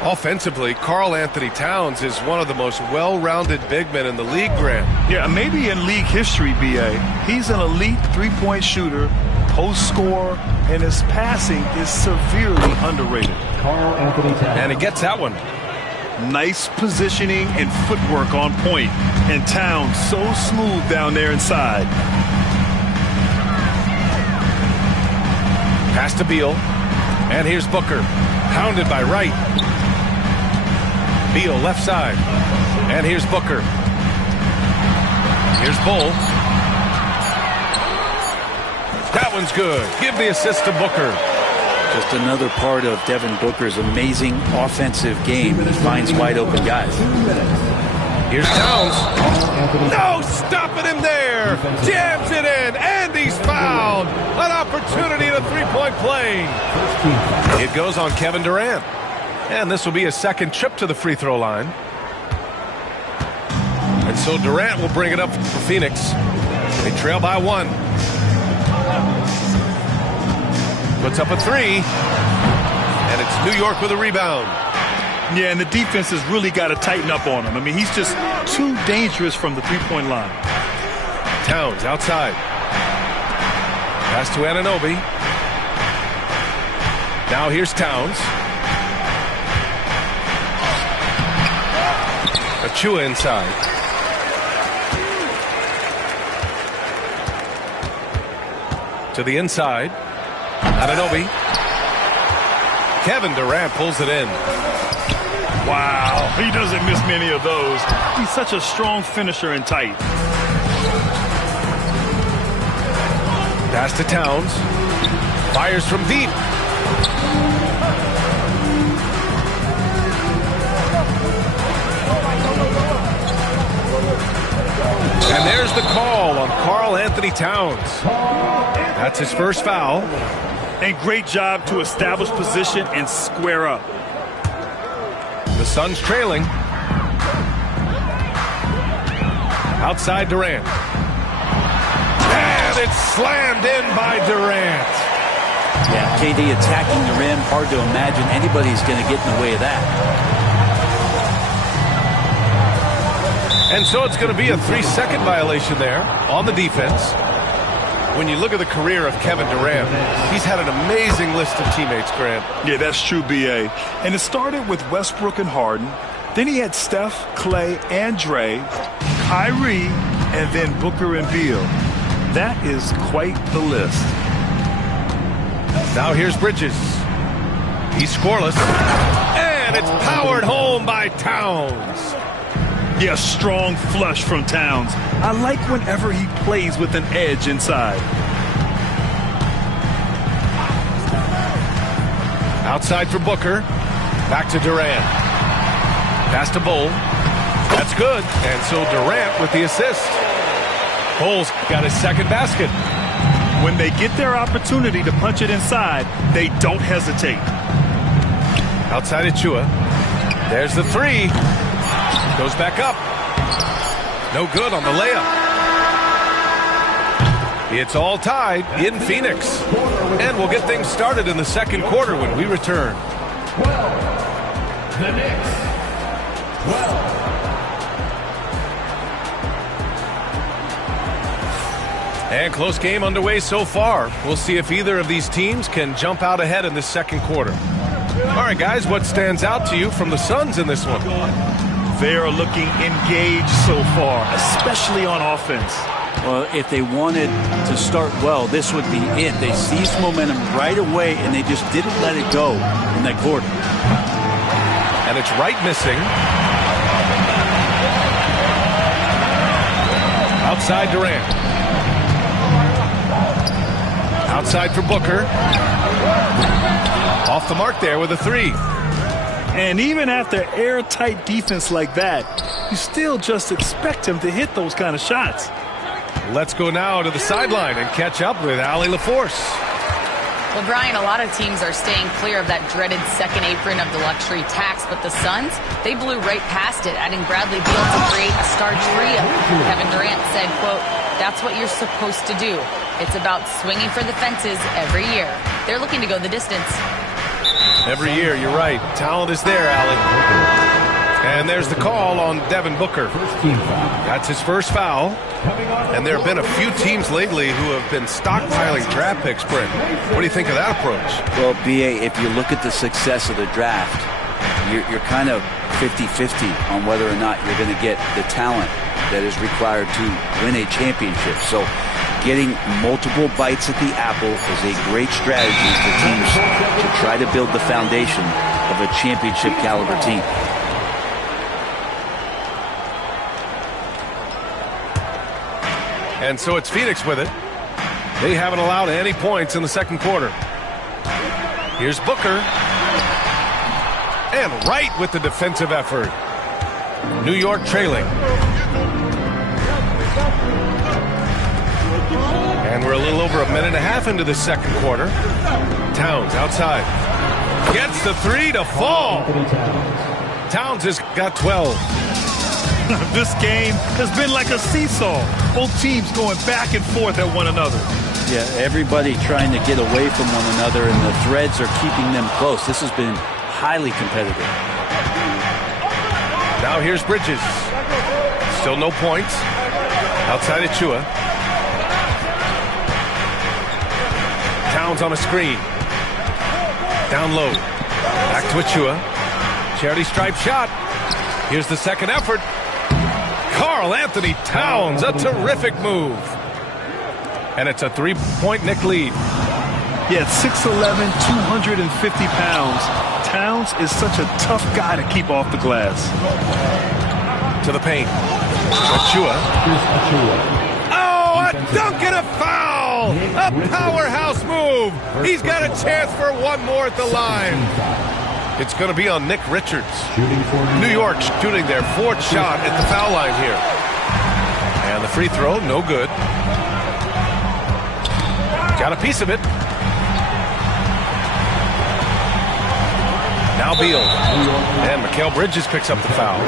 Offensively, Karl Anthony Towns is one of the most well-rounded big men in the league, Grant. Yeah, maybe in league history, B.A. He's an elite three-point shooter, post scorer, and his passing is severely underrated. Karl Anthony Towns. And he gets that one. Nice positioning and footwork on point. And Towns so smooth down there inside. Pass to Beal. And here's Booker. Pounded by Wright. Beal left side. And here's Booker. Here's Bull. That one's good. Give the assist to Booker. Just another part of Devin Booker's amazing offensive game. He finds wide open guys. Here's Towns. No, stopping him there. Jams it in, and he's fouled. An opportunity to three-point play. It goes on Kevin Durant. And this will be his second trip to the free throw line. And so Durant will bring it up for Phoenix. They trail by 1. Puts up a 3. And it's New York with a rebound. Yeah, and the defense has really got to tighten up on him. I mean, he's just too dangerous from the three-point line. Towns outside. Pass to Anunoby. Now here's Towns. Achua inside. To the inside. Anunoby. Kevin Durant pulls it in. Wow, he doesn't miss many of those. He's such a strong finisher and tight. Pass to Towns. Fires from deep. And there's the call on Karl Anthony Towns. That's his first foul. And great job to establish position and square up. The Suns trailing. Outside Durant. And it's slammed in by Durant. Yeah, KD attacking the rim. Hard to imagine anybody's going to get in the way of that. And so it's going to be a 3-second violation there on the defense. When you look at the career of Kevin Durant, he's had an amazing list of teammates, Grant. Yeah, that's true, B.A. And it started with Westbrook and Harden. Then he had Steph, Clay, and Dre, Kyrie, and then Booker and Beal. That is quite the list. Now here's Bridges. He's scoreless. And it's powered home by Towns. Yeah, strong flush from Towns. I like whenever he plays with an edge inside. Outside for Booker. Back to Durant. Pass to Bull. That's good. And so Durant with the assist. Bull's got his second basket. When they get their opportunity to punch it inside, they don't hesitate. Outside Achua. There's the 3. Goes back up. No good on the layup. It's all tied in Phoenix. And we'll get things started in the second quarter when we return. The Knicks. 12. And close game underway so far. We'll see if either of these teams can jump out ahead in this second quarter. All right, guys, what stands out to you from the Suns in this one? They are looking engaged so far, especially on offense. Well, if they wanted to start well, this would be it. They seized momentum right away, and they just didn't let it go in that quarter. And it's Wright missing. Outside Durant. Outside for Booker. Off the mark there with a three. And even after airtight defense like that, you still just expect him to hit those kind of shots. Let's go now to the sideline and catch up with Allie LaForce. Well, Brian, a lot of teams are staying clear of that dreaded second apron of the luxury tax, but the Suns, they blew right past it, adding Bradley Beal to create a star trio. Kevin Durant said, quote, "That's what you're supposed to do. It's about swinging for the fences every year." They're looking to go the distance. Every year, you're right. Talent is there, Allie. And there's the call on Devin Booker. That's his first foul. And there have been a few teams lately who have been stockpiling draft picks, Brent. What do you think of that approach? Well, B.A., if you look at the success of the draft, you're kind of 50-50 on whether or not you're going to get the talent that is required to win a championship. So getting multiple bites at the apple is a great strategy for teams to try to build the foundation of a championship caliber team. And so it's Phoenix with it. They haven't allowed any points in the second quarter. Here's Booker. And Wright with the defensive effort. New York trailing. And we're a little over a minute and a half into the second quarter. Towns outside. Gets the three to fall. Towns has got 12. This game has been like a seesaw. Both teams going back and forth at one another. Yeah, everybody trying to get away from one another, and the threads are keeping them close. This has been highly competitive. Now here's Bridges. Still no points. Outside Achua. Towns on a screen. Down low. Back to Achua. Charity stripe shot. Here's the second effort. Karl Anthony Towns, a terrific move. And it's a three-point Knick lead. Yeah, 6'11", 250 pounds. Towns is such a tough guy to keep off the glass. To the paint. Achua. Oh, a dunk and a foul! A powerhouse move. He's got a chance for one more at the line. It's going to be on Nick Richards. New York shooting their fourth shot at the foul line here. And the free throw, no good. Got a piece of it. Now Beal. And Mikal Bridges picks up the foul.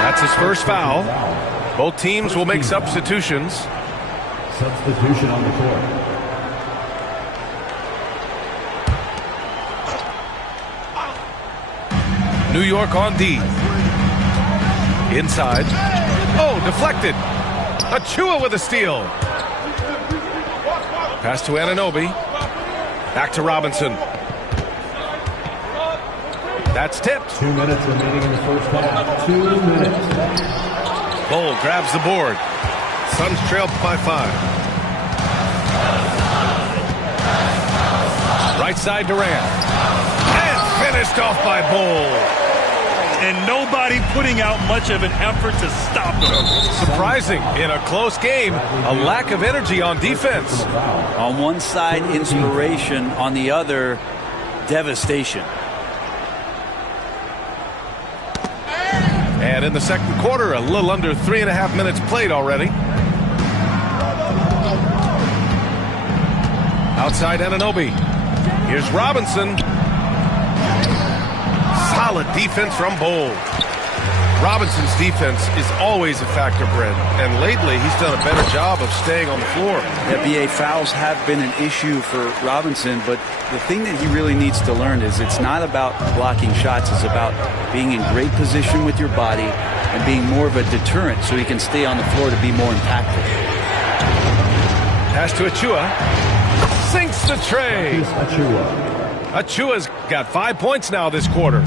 That's his first foul. Both teams will make substitutions. Substitution on the court. New York on D. Inside. Oh, deflected. Achua with a steal. Pass to Anunoby. Back to Robinson. That's tipped. 2 minutes remaining in the first half. 2 minutes. Bol grabs the board. Suns trail by 5. Right side Durant. And finished off by Bol. And nobody putting out much of an effort to stop him. Surprising in a close game, a lack of energy on defense. On one side, inspiration. On the other, devastation. And in the second quarter, a little under 3.5 minutes played already. Outside Anunoby. Here's Robinson. Solid defense from Bol. Robinson's defense is always a factor, Brent, and lately he's done a better job of staying on the floor. NBA fouls have been an issue for Robinson, but the thing that he really needs to learn is it's not about blocking shots, it's about being in great position with your body and being more of a deterrent so he can stay on the floor to be more impactful. Pass to Achua. Sinks the tray. Achua's got 5 points now this quarter.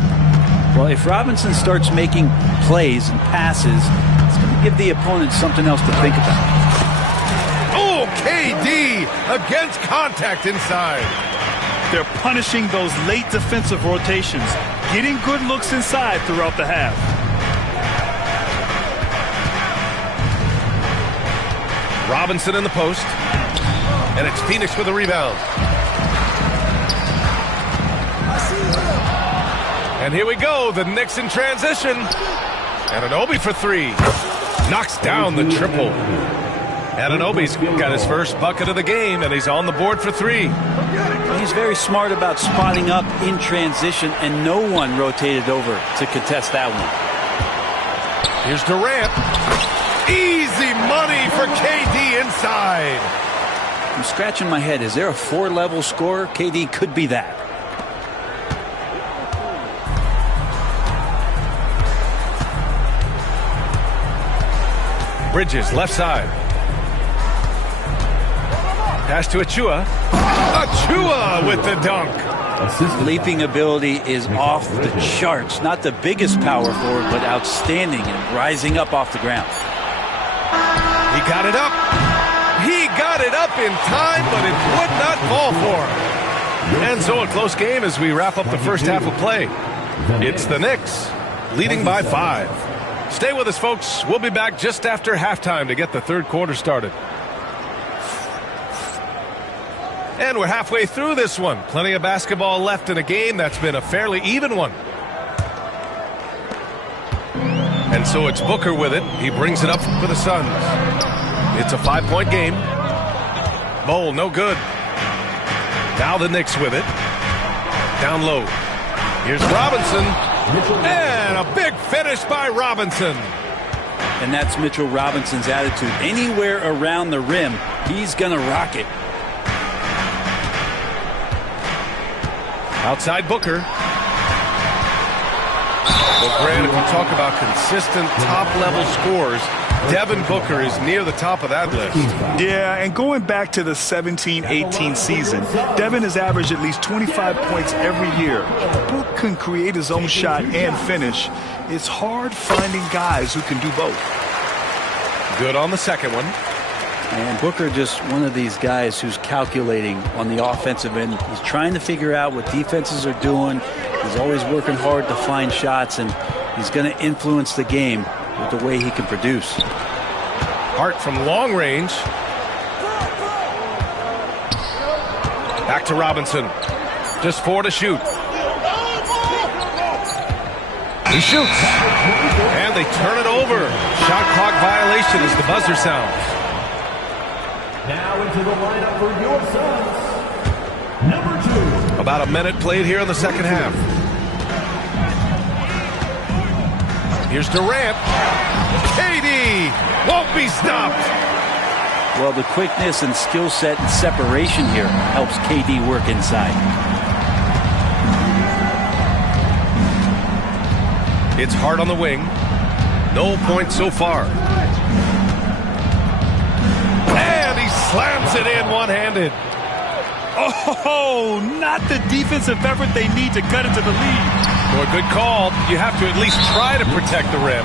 Well, if Robinson starts making plays and passes, it's going to give the opponent something else to think about. Oh, KD against contact inside. They're punishing those late defensive rotations, getting good looks inside throughout the half. Robinson in the post. And it's Phoenix with a rebound. And here we go, the Knicks in transition. Anunoby for three. Knocks down the triple. Anunoby's got his first bucket of the game, and he's on the board for three. He's very smart about spotting up in transition, and no one rotated over to contest that one. Here's Durant. Easy money for KD inside. I'm scratching my head. Is there a 4-level scorer? KD could be that. Bridges, left side. Pass to Achua. Achua with the dunk. Leaping ability is off the charts. Not the biggest power forward, but outstanding and rising up off the ground. He got it up. He got it up in time, but it would not fall for him. And so a close game as we wrap up the first half of play. It's the Knicks leading by 5. Stay with us, folks. We'll be back just after halftime to get the third quarter started. And we're halfway through this one. Plenty of basketball left in a game that's been a fairly even one. And so it's Booker with it. He brings it up for the Suns. It's a 5-point game. Bowl, no good. Now the Knicks with it. Down low. Here's Robinson. And a big finish by Robinson. And that's Mitchell Robinson's attitude. Anywhere around the rim, he's going to rock it. Outside Booker. Well, Grant, if you talk about consistent top-level scores, Devin Booker is near the top of that list. Yeah, and going back to the 17-18 season, Devin has averaged at least 25 points every year. Book can create his own shot and finish. It's hard finding guys who can do both. Good on the second one. And Booker just one of these guys who's calculating on the offensive end. He's trying to figure out what defenses are doing. He's always working hard to find shots, and he's going to influence the game with the way he can produce. Hart from long range. Back to Robinson. Just 4 to shoot. He shoots. And they turn it over. Shot clock violation as the buzzer sounds. Now into the lineup for your Suns, number 2. About a minute played here in the second half. Here's Durant. KD won't be stopped. Well, the quickness and skill set and separation here helps KD work inside. It's Hart on the wing. No points so far. And he slams it in one-handed. Oh, not the defensive effort they need to cut it to the lead. Boy, good call. You have to at least try to protect the rim.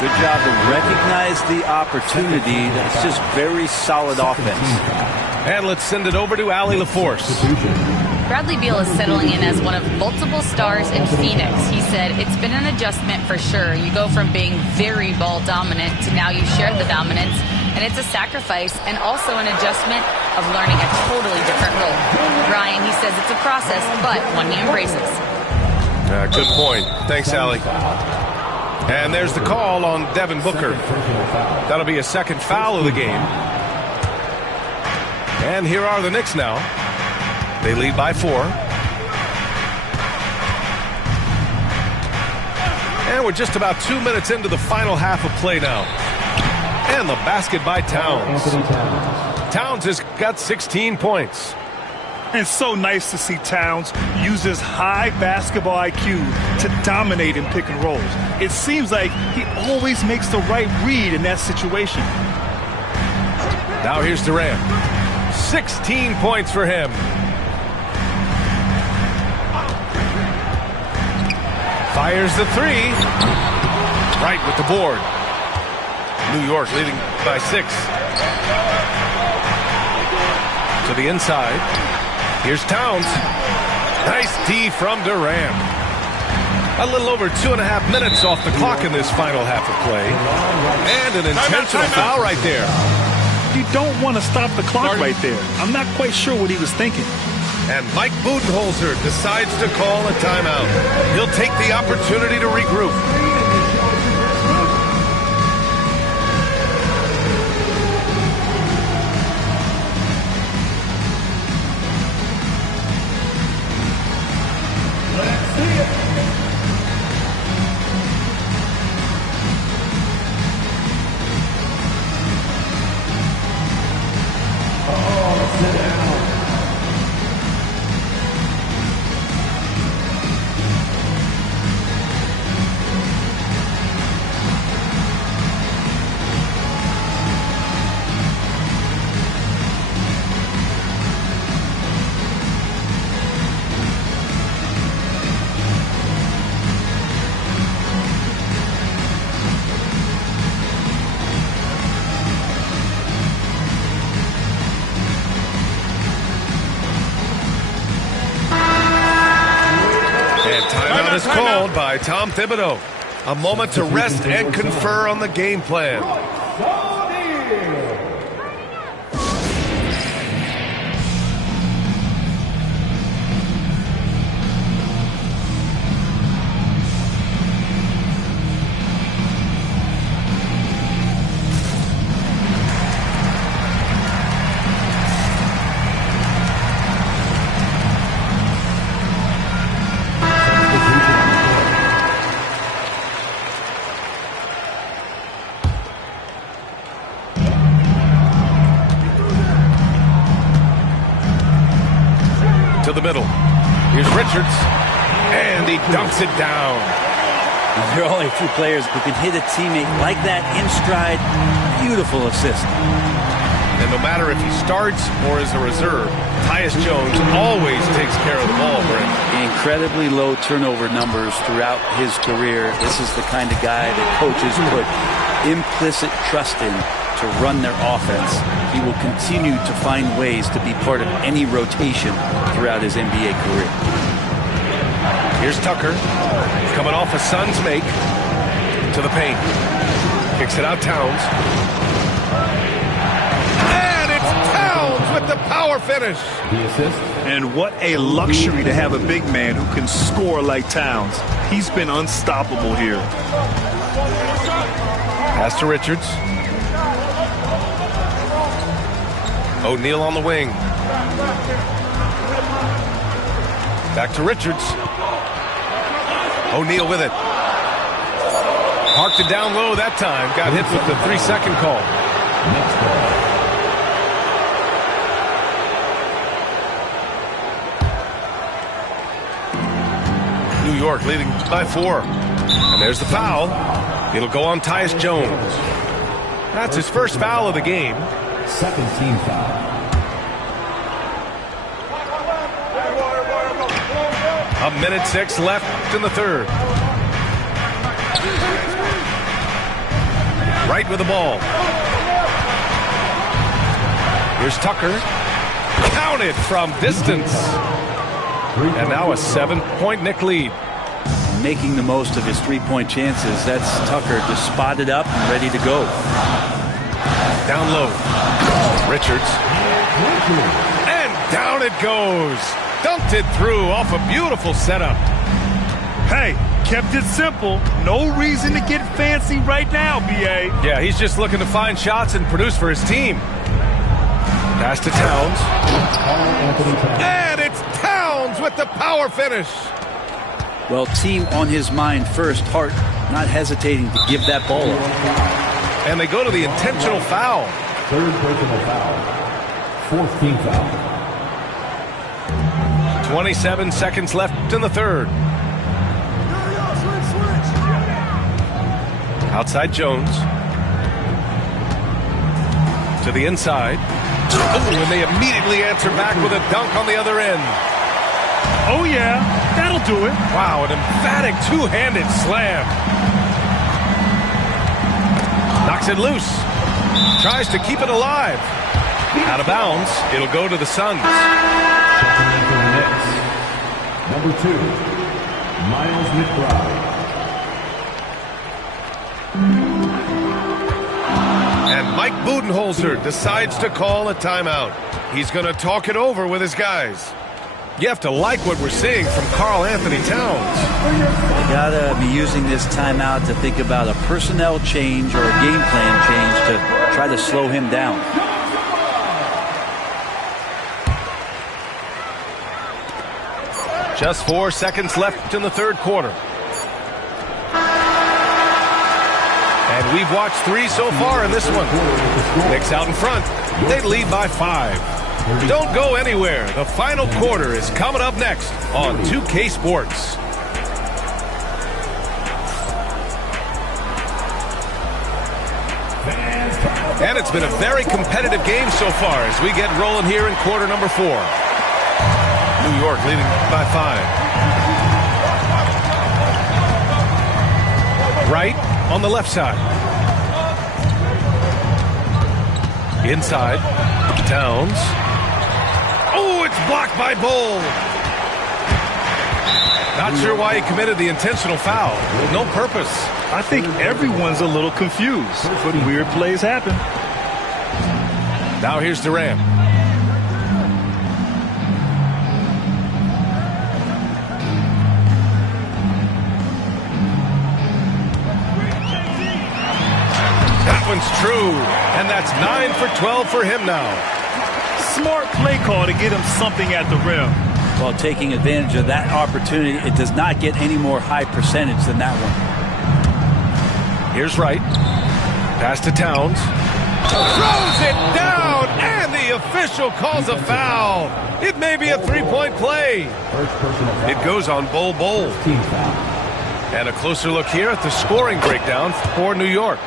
Good job to recognize the opportunity. That's just very solid offense. And let's send it over to Allie LaForce. Bradley Beal is settling in as one of multiple stars in Phoenix. He said, it's been an adjustment for sure. You go from being very ball dominant to now you share the dominance. And it's a sacrifice and also an adjustment of learning a totally different role. Ryan, he says it's a process, but one he embraces. Good point. Thanks, Allie. And there's the call on Devin Booker. That'll be a second foul of the game. And here are the Knicks now. They lead by 4. And we're just about 2 minutes into the final half of play now. And the basket by Towns. Towns has got 16 points. And so nice to see Towns use his high basketball IQ to dominate in pick and rolls. It seems like he always makes the right read in that situation. Now here's Durant. 16 points for him. Fires the three. Right with the board. New York leading by 6. To the inside. Here's Towns. Nice D from Durant. A little over 2.5 minutes off the clock in this final half of play. And an intentional foul right there. You don't want to stop the clock right there. I'm not quite sure what he was thinking. And Mike Budenholzer decides to call a timeout. He'll take the opportunity to regroup. Timeout is called by Tom Thibodeau. A moment to rest and confer on the game plan. To the middle. Here's Richards. And he dunks it down. There are only a few players who can hit a teammate like that in stride. Beautiful assist. And no matter if he starts or is a reserve, Tyus Jones always takes care of the ball, Brent. Incredibly low turnover numbers throughout his career. This is the kind of guy that coaches put implicit trust in to run their offense. He will continue to find ways to be part of any rotation throughout his NBA career. Here's Tucker, coming off a Suns make, to the paint. Kicks it out, Towns. And it's Towns with the power finish. The assist. And what a luxury to have a big man who can score like Towns. He's been unstoppable here. Pass to Richards. O'Neal on the wing. Back to Richards. O'Neal with it. Parked it down low that time. Got hit with the 3-second call. New York leading by 4. And there's the foul. It'll go on Tyus Jones. That's his first foul of the game. Second team foul. A minute 6 left in the third. Right with the ball. Here's Tucker. Counted from distance. And now a 7-point Knick lead. Making the most of his three-point chances. That's Tucker just spotted up and ready to go. Down low. Richards. And down it goes. Dunked it through off a beautiful setup. Hey, kept it simple. No reason to get fancy right now, B.A. Yeah, he's just looking to find shots and produce for his team. Pass to Towns. And it's Towns with the power finish. Well, team on his mind first. Hart not hesitating to give that ball up. And they go to the intentional foul. Third personal foul. Fourth team foul. 27 seconds left in the third. Outside Jones. To the inside. Oh, and they immediately answer back with a dunk on the other end. Oh, yeah, that'll do it. Wow, an emphatic two-handed slam. Knocks it loose. Tries to keep it alive. Out of bounds. It'll go to the Suns. Number 2, Miles McBride. And Mike Budenholzer decides to call a timeout. He's going to talk it over with his guys. You have to like what we're seeing from Karl Anthony Towns. You gotta be using this timeout to think about a personnel change or a game plan change to try to slow him down. Just 4 seconds left in the third quarter. And we've watched 3 so far in this one. Knicks out in front. They lead by 5. Don't go anywhere. The final quarter is coming up next on 2K Sports. And it's been a very competitive game so far as we get rolling here in quarter number 4. New York leading by 5. Right on the left side. Inside. Towns. Oh, it's blocked by Bull. Not sure why he committed the intentional foul. No purpose. I think everyone's a little confused, but weird plays happen. Now here's Durant. That one's true, and that's 9 for 12 for him now. Smart play call to get him something at the rim. Well, taking advantage of that opportunity, it does not get any more high percentage than that one. Here's Wright. Pass to Towns. Throws it down, and the official calls a foul. It may be a three-point play. It goes on Bol. And a closer look here at the scoring breakdown for New York.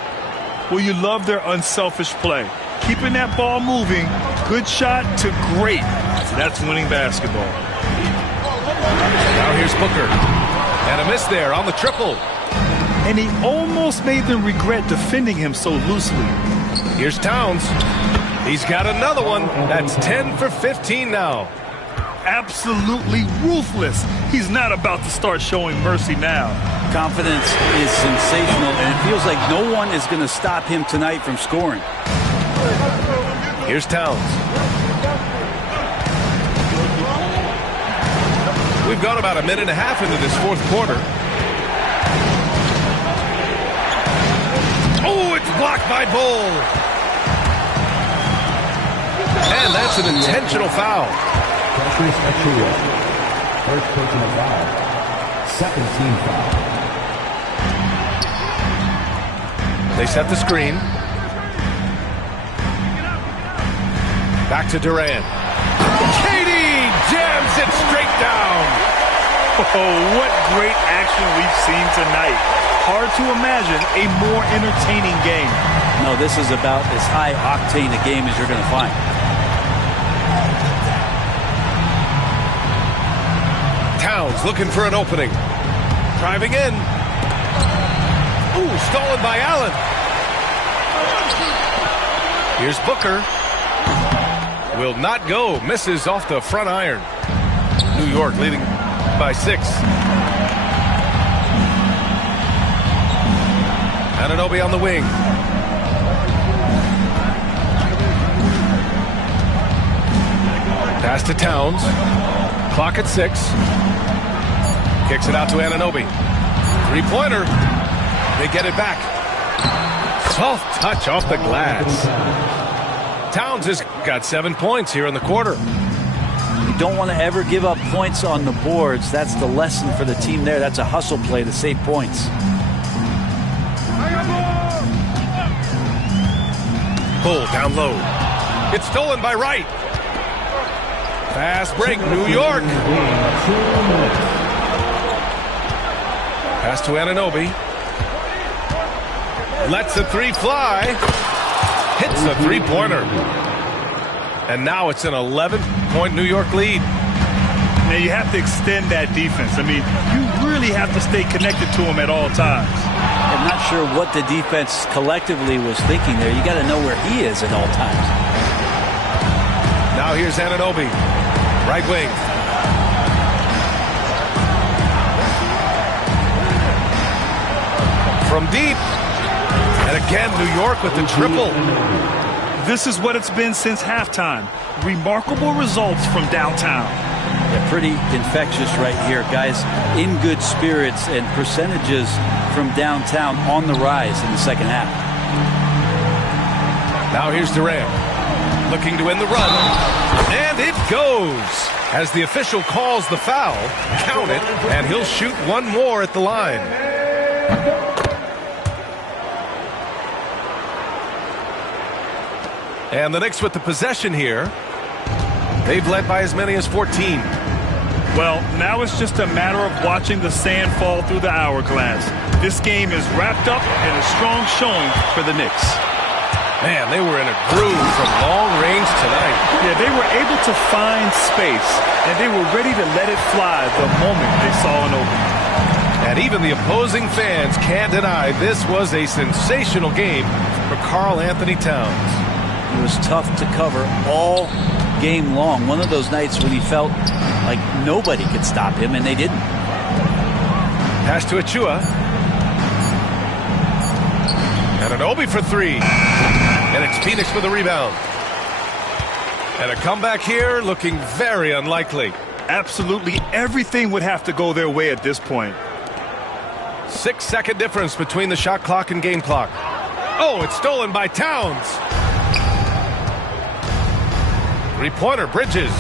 Well, you love their unselfish play. Keeping that ball moving, good shot to great. That's winning basketball. Now here's Booker. And a miss there on the triple. And he almost made them regret defending him so loosely. Here's Towns. He's got another one. That's 10 for 15 now. Absolutely ruthless. He's not about to start showing mercy now. Confidence is sensational, and it feels like no one is going to stop him tonight from scoring. Here's Towns. We've gone about a minute and a half into this fourth quarter. Oh, it's blocked by Bull. And that's an intentional foul. First personal foul. Second team foul. They set the screen. Back to Durant. Katie jams it straight down. Oh, what great action we've seen tonight. Hard to imagine a more entertaining game. No, this is about as high octane a game as you're going to find. Towns looking for an opening. Driving in. Ooh, stolen by Allen. Here's Booker. Will not go. Misses off the front iron. New York leading by 6. Anunoby on the wing. Pass to Towns. Clock at 6. Kicks it out to Anunoby. Three-pointer. They get it back. Soft touch off the glass. Towns has got 7 points here in the quarter. You don't want to ever give up points on the boards. That's the lesson for the team there. That's a hustle play to save points. Bull down low. It's stolen by Wright. Fast break, New York. Pass to Anunoby. Lets the three fly. Hits a three-pointer. And now it's an 11-point New York lead. Now you have to extend that defense. I mean, you really have to stay connected to him at all times. I'm not sure what the defense collectively was thinking there. You got to know where he is at all times. Now here's Anunoby, right wing. From deep. And again, New York with the triple. This is what it's been since halftime. Remarkable results from downtown. Yeah, pretty infectious right here. Guys in good spirits, and percentages from downtown on the rise in the second half. Now here's Durant, looking to win the run. And it goes. As the official calls the foul, count it, and he'll shoot one more at the line. And the Knicks with the possession here. They've led by as many as 14. Well, now it's just a matter of watching the sand fall through the hourglass. This game is wrapped up in a strong showing for the Knicks. Man, they were in a groove from long range tonight. Yeah, they were able to find space, and they were ready to let it fly the moment they saw an opening. And even the opposing fans can't deny this was a sensational game for Karl Anthony Towns. It was tough to cover all game long. One of those nights when he felt like nobody could stop him, and they didn't. Pass to Achua. Anunoby for three. And it's Phoenix for the rebound. And a comeback here looking very unlikely. Absolutely everything would have to go their way at this point. 6-second difference between the shot clock and game clock. Oh, it's stolen by Towns. Three-pointer, Bridges.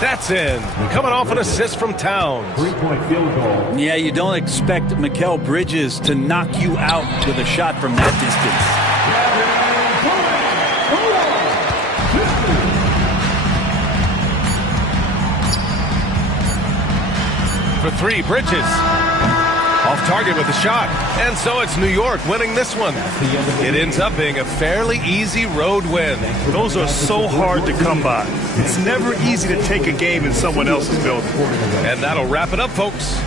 That's in. Coming off an assist from Towns. 3-point field goal. Yeah, you don't expect Mikal Bridges to knock you out with a shot from that distance. For three, Bridges. Off target with the shot. And so it's New York winning this one. It ends up being a fairly easy road win. Those are so hard to come by. It's never easy to take a game in someone else's building. And that'll wrap it up, folks.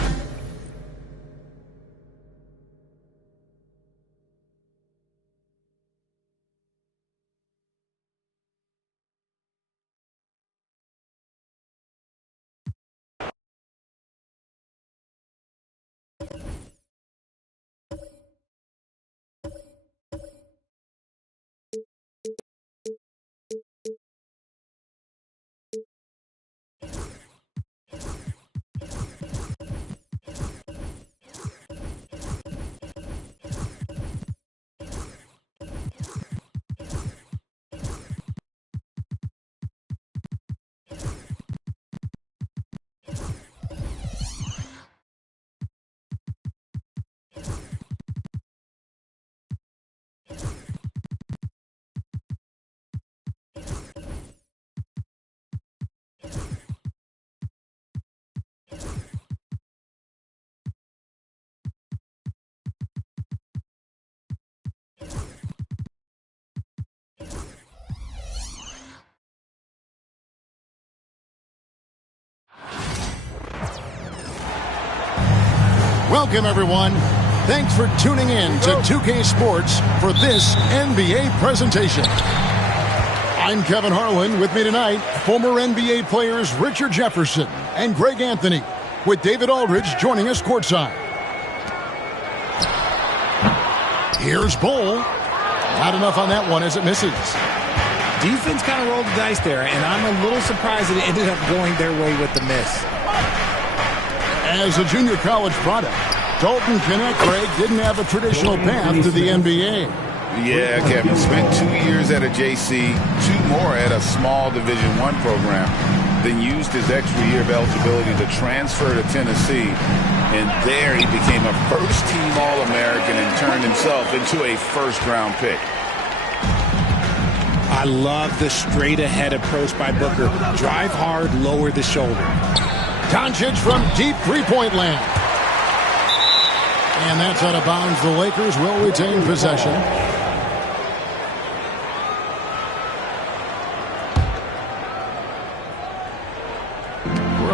Welcome, everyone. Thanks for tuning in to 2K Sports for this NBA presentation. I'm Kevin Harlan. With me tonight, former NBA players Richard Jefferson and Greg Anthony, with David Aldridge joining us courtside. Here's Bull. Not enough on that one as it misses. Defense kind of rolled the dice there, and I'm a little surprised that it ended up going their way with the miss. As a junior college product, Dalton Knecht, Greg, didn't have a traditional path to the NBA. Yeah, Kevin. Spent 2 years at a JC, 2 more at a small Division I program, then used his extra year of eligibility to transfer to Tennessee. And there he became a first-team All-American and turned himself into a first-round pick. I love the straight-ahead approach by Booker. Drive hard, lower the shoulder. Doncic from deep three-point land. And that's out of bounds. The Lakers will retain possession.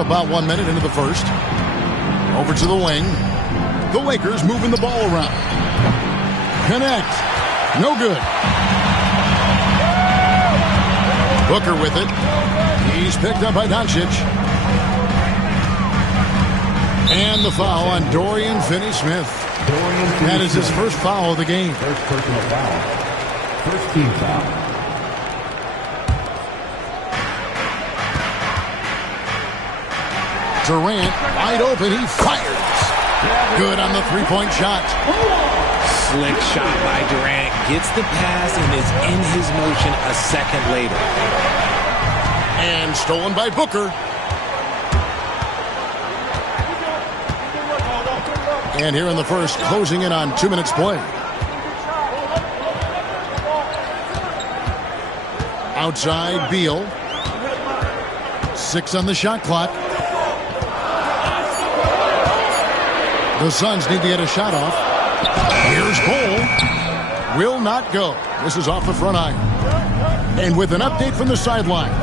about 1 minute into the first. Over to the wing. The Lakers moving the ball around. Connect. No good. Booker with it. He's picked up by Doncic. And the foul on Dorian Finney-Smith. That is his first foul of the game. First personal foul. First team foul. Durant, wide open, he fires. Good on the three-point shot. Slick shot by Durant. Gets the pass and is in his motion a second later. And stolen by Booker. And here in the first, closing in on 2 minutes play. Outside, Beal. 6 on the shot clock. The Suns need to get a shot off. Here's Cole. Will not go. This is off the front iron. And with an update from the sidelines,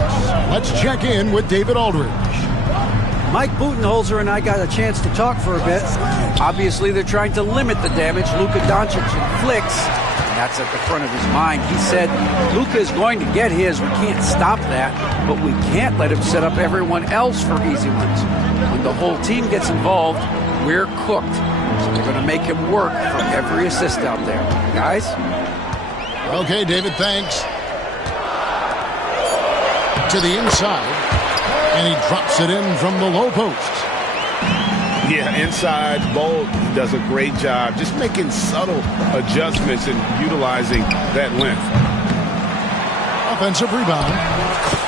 let's check in with David Aldridge. Mike Budenholzer and I got a chance to talk for a bit. Obviously, they're trying to limit the damage Luka Doncic inflicts. And that's at the front of his mind. He said, Luka is going to get his. We can't stop that, but we can't let him set up everyone else for easy ones. When the whole team gets involved, we're cooked. So we're going to make him work for every assist out there. Guys? Okay, David, thanks. To the inside. And he drops it in from the low post. Yeah, inside, Bolt does a great job just making subtle adjustments and utilizing that length. Offensive rebound.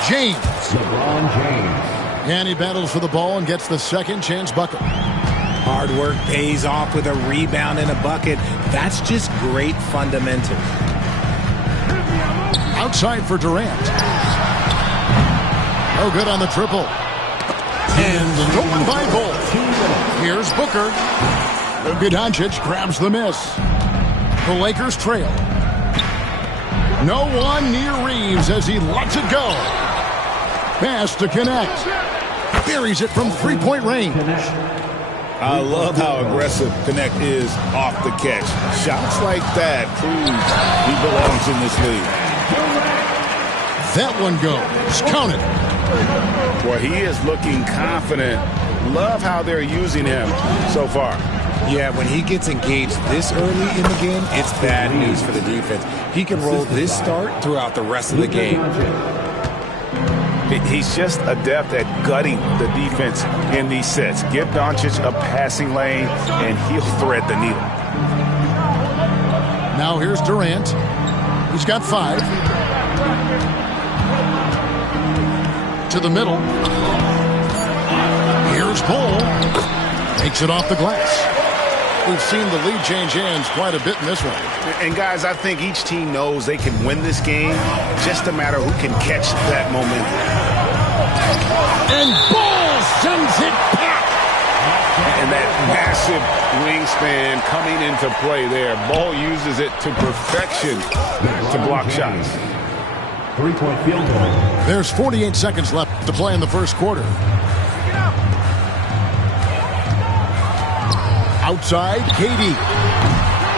James. LeBron James. And he battles for the ball and gets the second chance bucket. Hard work pays off with a rebound and a bucket. That's just great fundamentals. Outside for Durant. No good on the triple. And stolen by Bolt. Here's Booker. Luka Doncic grabs the miss. The Lakers trail. No one near Reeves as he lets it go. Pass to connect. Buries it from three-point range. I love how aggressive Connect is off the catch. Shots like that prove he belongs in this league. That one goes. Count it. Well, he is looking confident. Love how they're using him so far. Yeah, when he gets engaged this early in the game, it's bad news for the defense. He can roll this start throughout the rest of the game. He's just adept at gutting the defense in these sets. Give Doncic a passing lane, and he'll thread the needle. Now here's Durant. He's got 5. To the middle. Here's Cole. Takes it off the glass. We've seen the lead change hands quite a bit in this one. And guys, I think each team knows they can win this game. Just a matter who can catch that momentum. And Ball sends it back. And that massive wingspan coming into play there. Ball uses it to perfection to block shots. 3-point field goal. There's 48 seconds left to play in the first quarter. Outside, KD.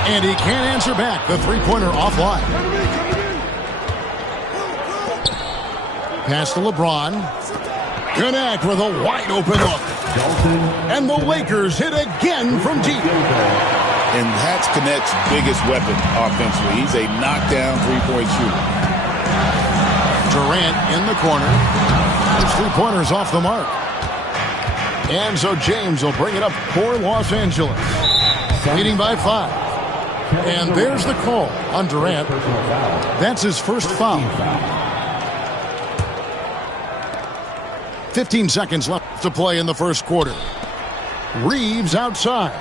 And he can't answer back. The three-pointer offline. Pass to LeBron. Connect with a wide-open look. And the Lakers hit again from deep. And that's Connect's biggest weapon offensively. He's a knockdown three-point shooter. Durant in the corner. His three-pointer's off the mark. And so James will bring it up for Los Angeles. Leading by 5. And there's the call on Durant. That's his first foul. 15 seconds left to play in the first quarter. Reeves outside.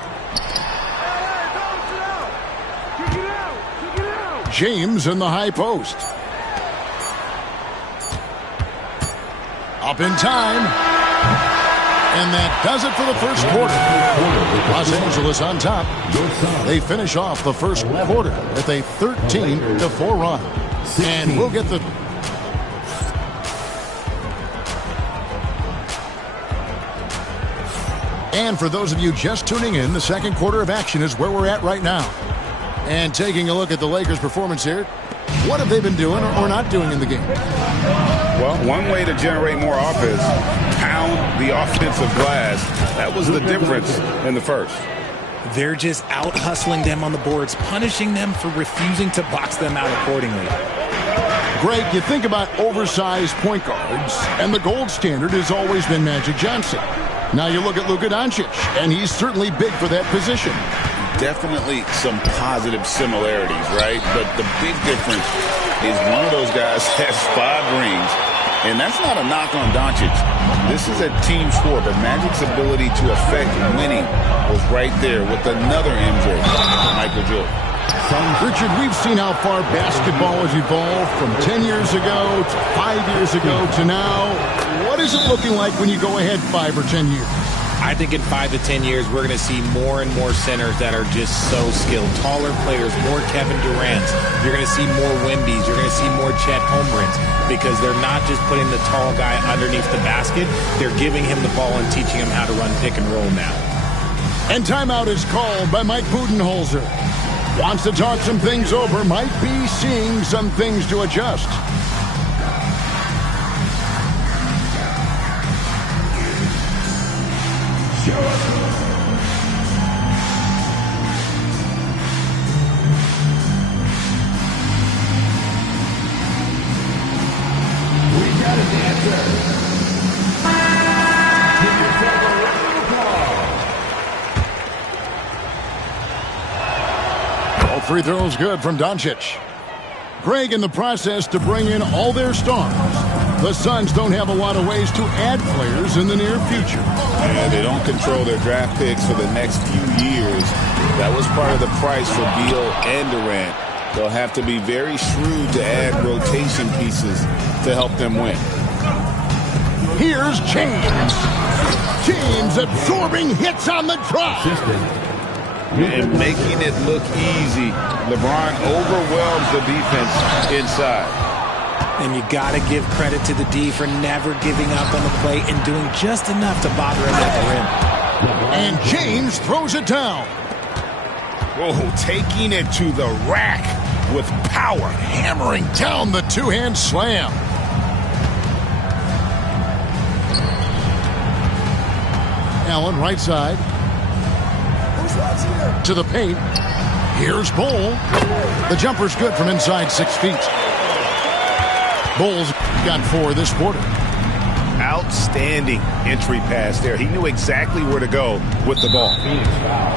James in the high post. Up in time. And that does it for the first quarter. Los Angeles on top. They finish off the first quarter with a 13-4 run. And we'll get the And for those of you just tuning in, the second quarter of action is where we're at right now. And taking a look at the Lakers' performance here, what have they been doing or not doing in the game? Well, one way to generate more offense, pound the offensive glass. That was the difference in the first. They're just out hustling them on the boards, punishing them for refusing to box them out accordingly. Greg, you think about oversized point guards, and the gold standard has always been Magic Johnson. Now you look at Luka Doncic, and he's certainly big for that position. Definitely some positive similarities, right? But the big difference is one of those guys has 5 rings, and that's not a knock on Doncic. This is a team sport, but Magic's ability to affect winning was right there with another MJ, Michael Jordan. Richard, we've seen how far basketball has evolved from 10 years ago to 5 years ago to now. What is it looking like when you go ahead 5 or 10 years? I think in 5 to 10 years, we're going to see more and more centers that are just so skilled. Taller players, more Kevin Durant's. You're going to see more Wemby's. You're going to see more Chet Holmgrens because they're not just putting the tall guy underneath the basket. They're giving him the ball and teaching him how to run pick and roll now. And timeout is called by Mike Budenholzer. Wants to talk some things over, might be seeing some things to adjust. We got an answer. Free throws good from Doncic. Greg in the process to bring in all their stars. The Suns don't have a lot of ways to add players in the near future. Yeah, they don't control their draft picks for the next few years. That was part of the price for Beal and Durant. They'll have to be very shrewd to add rotation pieces to help them win. Here's James. James absorbing hits on the drop. And making it look easy. LeBron overwhelms the defense inside. And you got to give credit to the D for never giving up on the play and doing just enough to bother him at the rim. And James throws it down. Whoa, taking it to the rack with power. Hammering down the two-hand slam. Allen, right side. To the paint. Here's Bull. The jumper's good from inside 6 feet. Bull's got 4 this quarter. Outstanding entry pass there. He knew exactly where to go with the ball.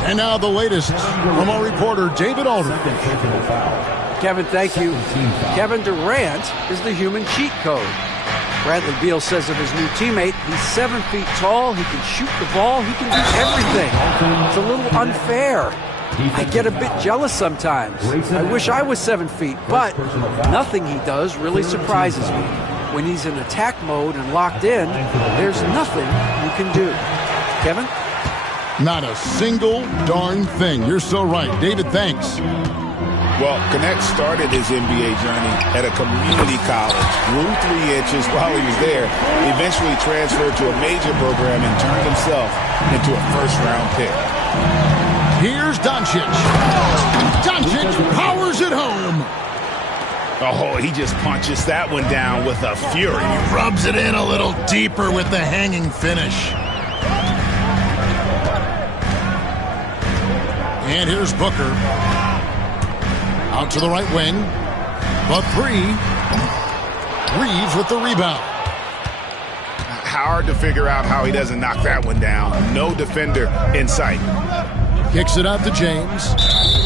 And now the latest from our reporter, David Aldridge. Kevin, thank you. Kevin Durant is the human cheat code. Bradley Beal says of his new teammate, he's 7 feet tall, he can shoot the ball, he can do everything. It's a little unfair. I get a bit jealous sometimes. I wish I was 7 feet, but nothing he does really surprises me. When he's in attack mode and locked in, there's nothing you can do. Kevin? Not a single darn thing. You're so right. David, thanks. Well, Connect started his NBA journey at a community college, grew 3 inches while he was there, eventually transferred to a major program and turned himself into a first-round pick. Here's Doncic. Doncic powers it home. Oh, he just punches that one down with a fury. He rubs it in a little deeper with the hanging finish. And here's Booker. Out to the right wing. The 3. Reeves with the rebound. Hard to figure out how he doesn't knock that one down. No defender in sight. Kicks it out to James.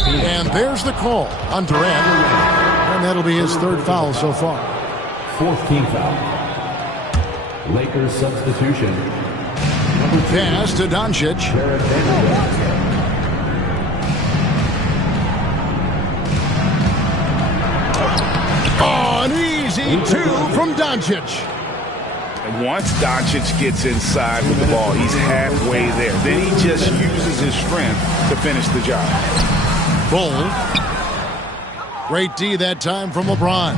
And there's the call on Durant. And that'll be his 3rd foul so far. 4th team foul. Lakers substitution. Pass to Doncic. Oh, an easy 2 from Doncic. And once Doncic gets inside with the ball, he's halfway there. Then he just uses his strength to finish the job. Bull. Great D that time from LeBron.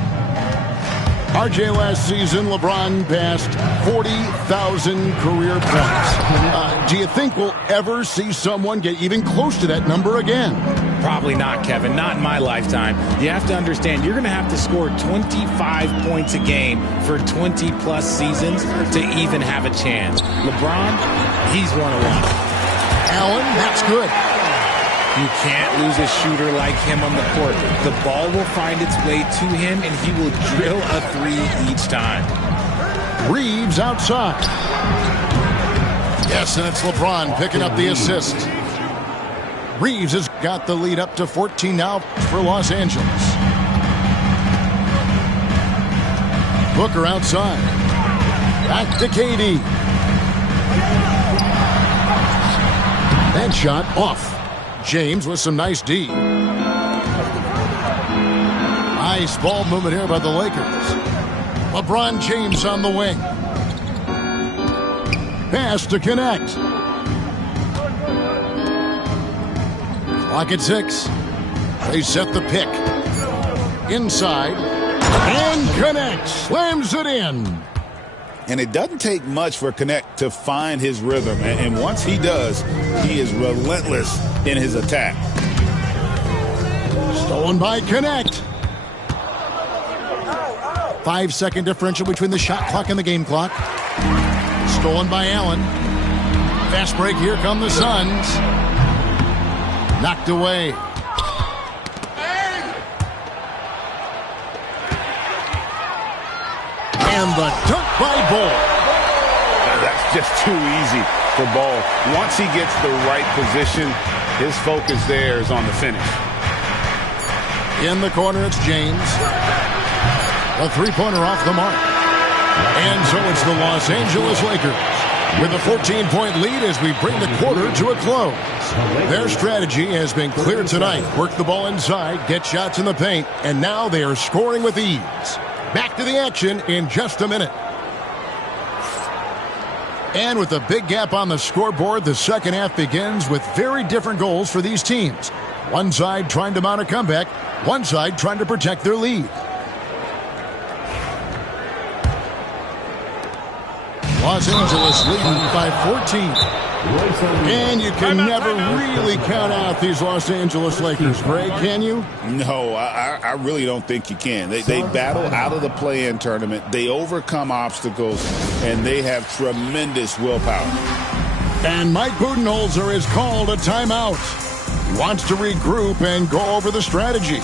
RJ, last season, LeBron passed 40,000 career points. Do you think we'll ever see someone get even close to that number again? Probably not, Kevin. Not in my lifetime. You have to understand, you're going to have to score 25 points a game for 20-plus seasons to even have a chance. LeBron, he's one-on-one. Allen, that's good. You can't lose a shooter like him on the court. The ball will find its way to him, and he will drill a three each time. Reeves outside. Yes, and it's LeBron picking up the assist. Reeves has got the lead up to 14 now for Los Angeles. Booker outside. Back to KD. That shot off. James with some nice D. Nice ball movement here by the Lakers. LeBron James on the wing. Pass to connect. Clock at 6. They set the pick. Inside. And Connect slams it in. And it doesn't take much for Connect to find his rhythm. And once he does, he is relentless in his attack. Stolen by Connect. 5-second differential between the shot clock and the game clock. Stolen by Allen. Fast break. Here come the Suns. Knocked away. And the dunk by Ball. That's just too easy for Ball. Once he gets the right position, his focus there is on the finish. In the corner, it's James. A three-pointer off the mark. And so it's the Los Angeles Lakers with a 14-point lead as we bring the quarter to a close. Their strategy has been clear tonight. Work the ball inside, get shots in the paint, and now they are scoring with ease. Back to the action in just a minute. And with a big gap on the scoreboard, the second half begins with very different goals for these teams. One side trying to mount a comeback, one side trying to protect their lead. Los Angeles leading by 14. And you can never really count out these Los Angeles Lakers, Greg, can you? No, I really don't think you can. They battle out of the play-in tournament. They overcome obstacles, and they have tremendous willpower. And Mike Budenholzer has called a timeout. He wants to regroup and go over the strategy.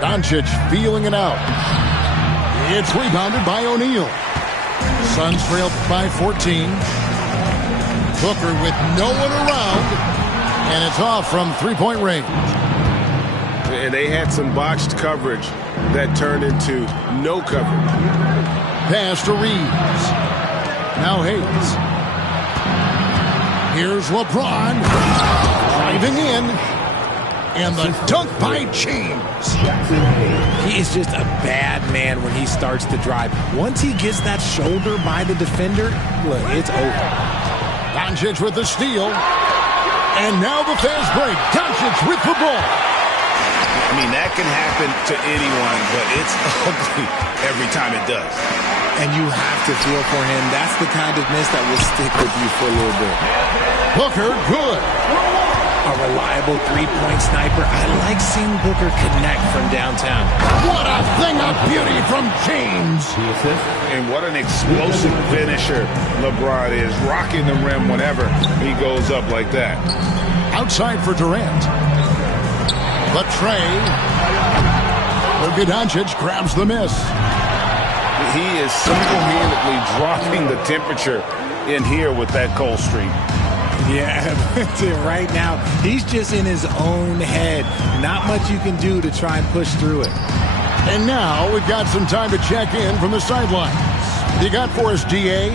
Doncic feeling it out. It's rebounded by O'Neal. Suns trail by 14. Booker with no one around. And it's off from three-point range. And they had some botched coverage that turned into no coverage. Pass to Reeves. Now Hayes. Here's LeBron. Driving in. And the dunk by James. He is just a bad man when he starts to drive. Once he gets that shoulder by the defender, look, it's over. Doncic with the steal. And now the fast break. Doncic with the ball. I mean, that can happen to anyone, but it's ugly every time it does. And you have to feel for him. That's the kind of miss that will stick with you for a little bit. Booker, good. A reliable three-point sniper. I like seeing Booker connect from downtown. What a thing of beauty from James. And what an explosive finisher LeBron is, rocking the rim whenever he goes up like that. Outside for Durant. But Trey. Luka Doncic grabs the miss. He is single-handedly dropping the temperature in here with that cold streak. Yeah, right now, he's just in his own head. Not much you can do to try and push through it. And now we've got some time to check in from the sidelines. You got for us, DA?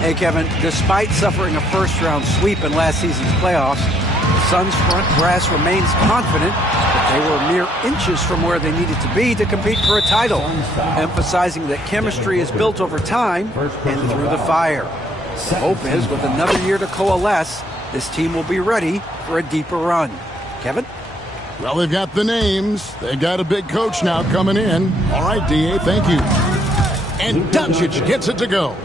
Hey, Kevin, despite suffering a first-round sweep in last season's playoffs, the Suns' front brass remains confident that they were mere inches from where they needed to be to compete for a title, emphasizing that chemistry is built over time and through the fire. The hope is, with another year to coalesce, this team will be ready for a deeper run. Kevin? Well, they've got the names. They've got a big coach now coming in. All right, DA, thank you. And Doncic gets it to go.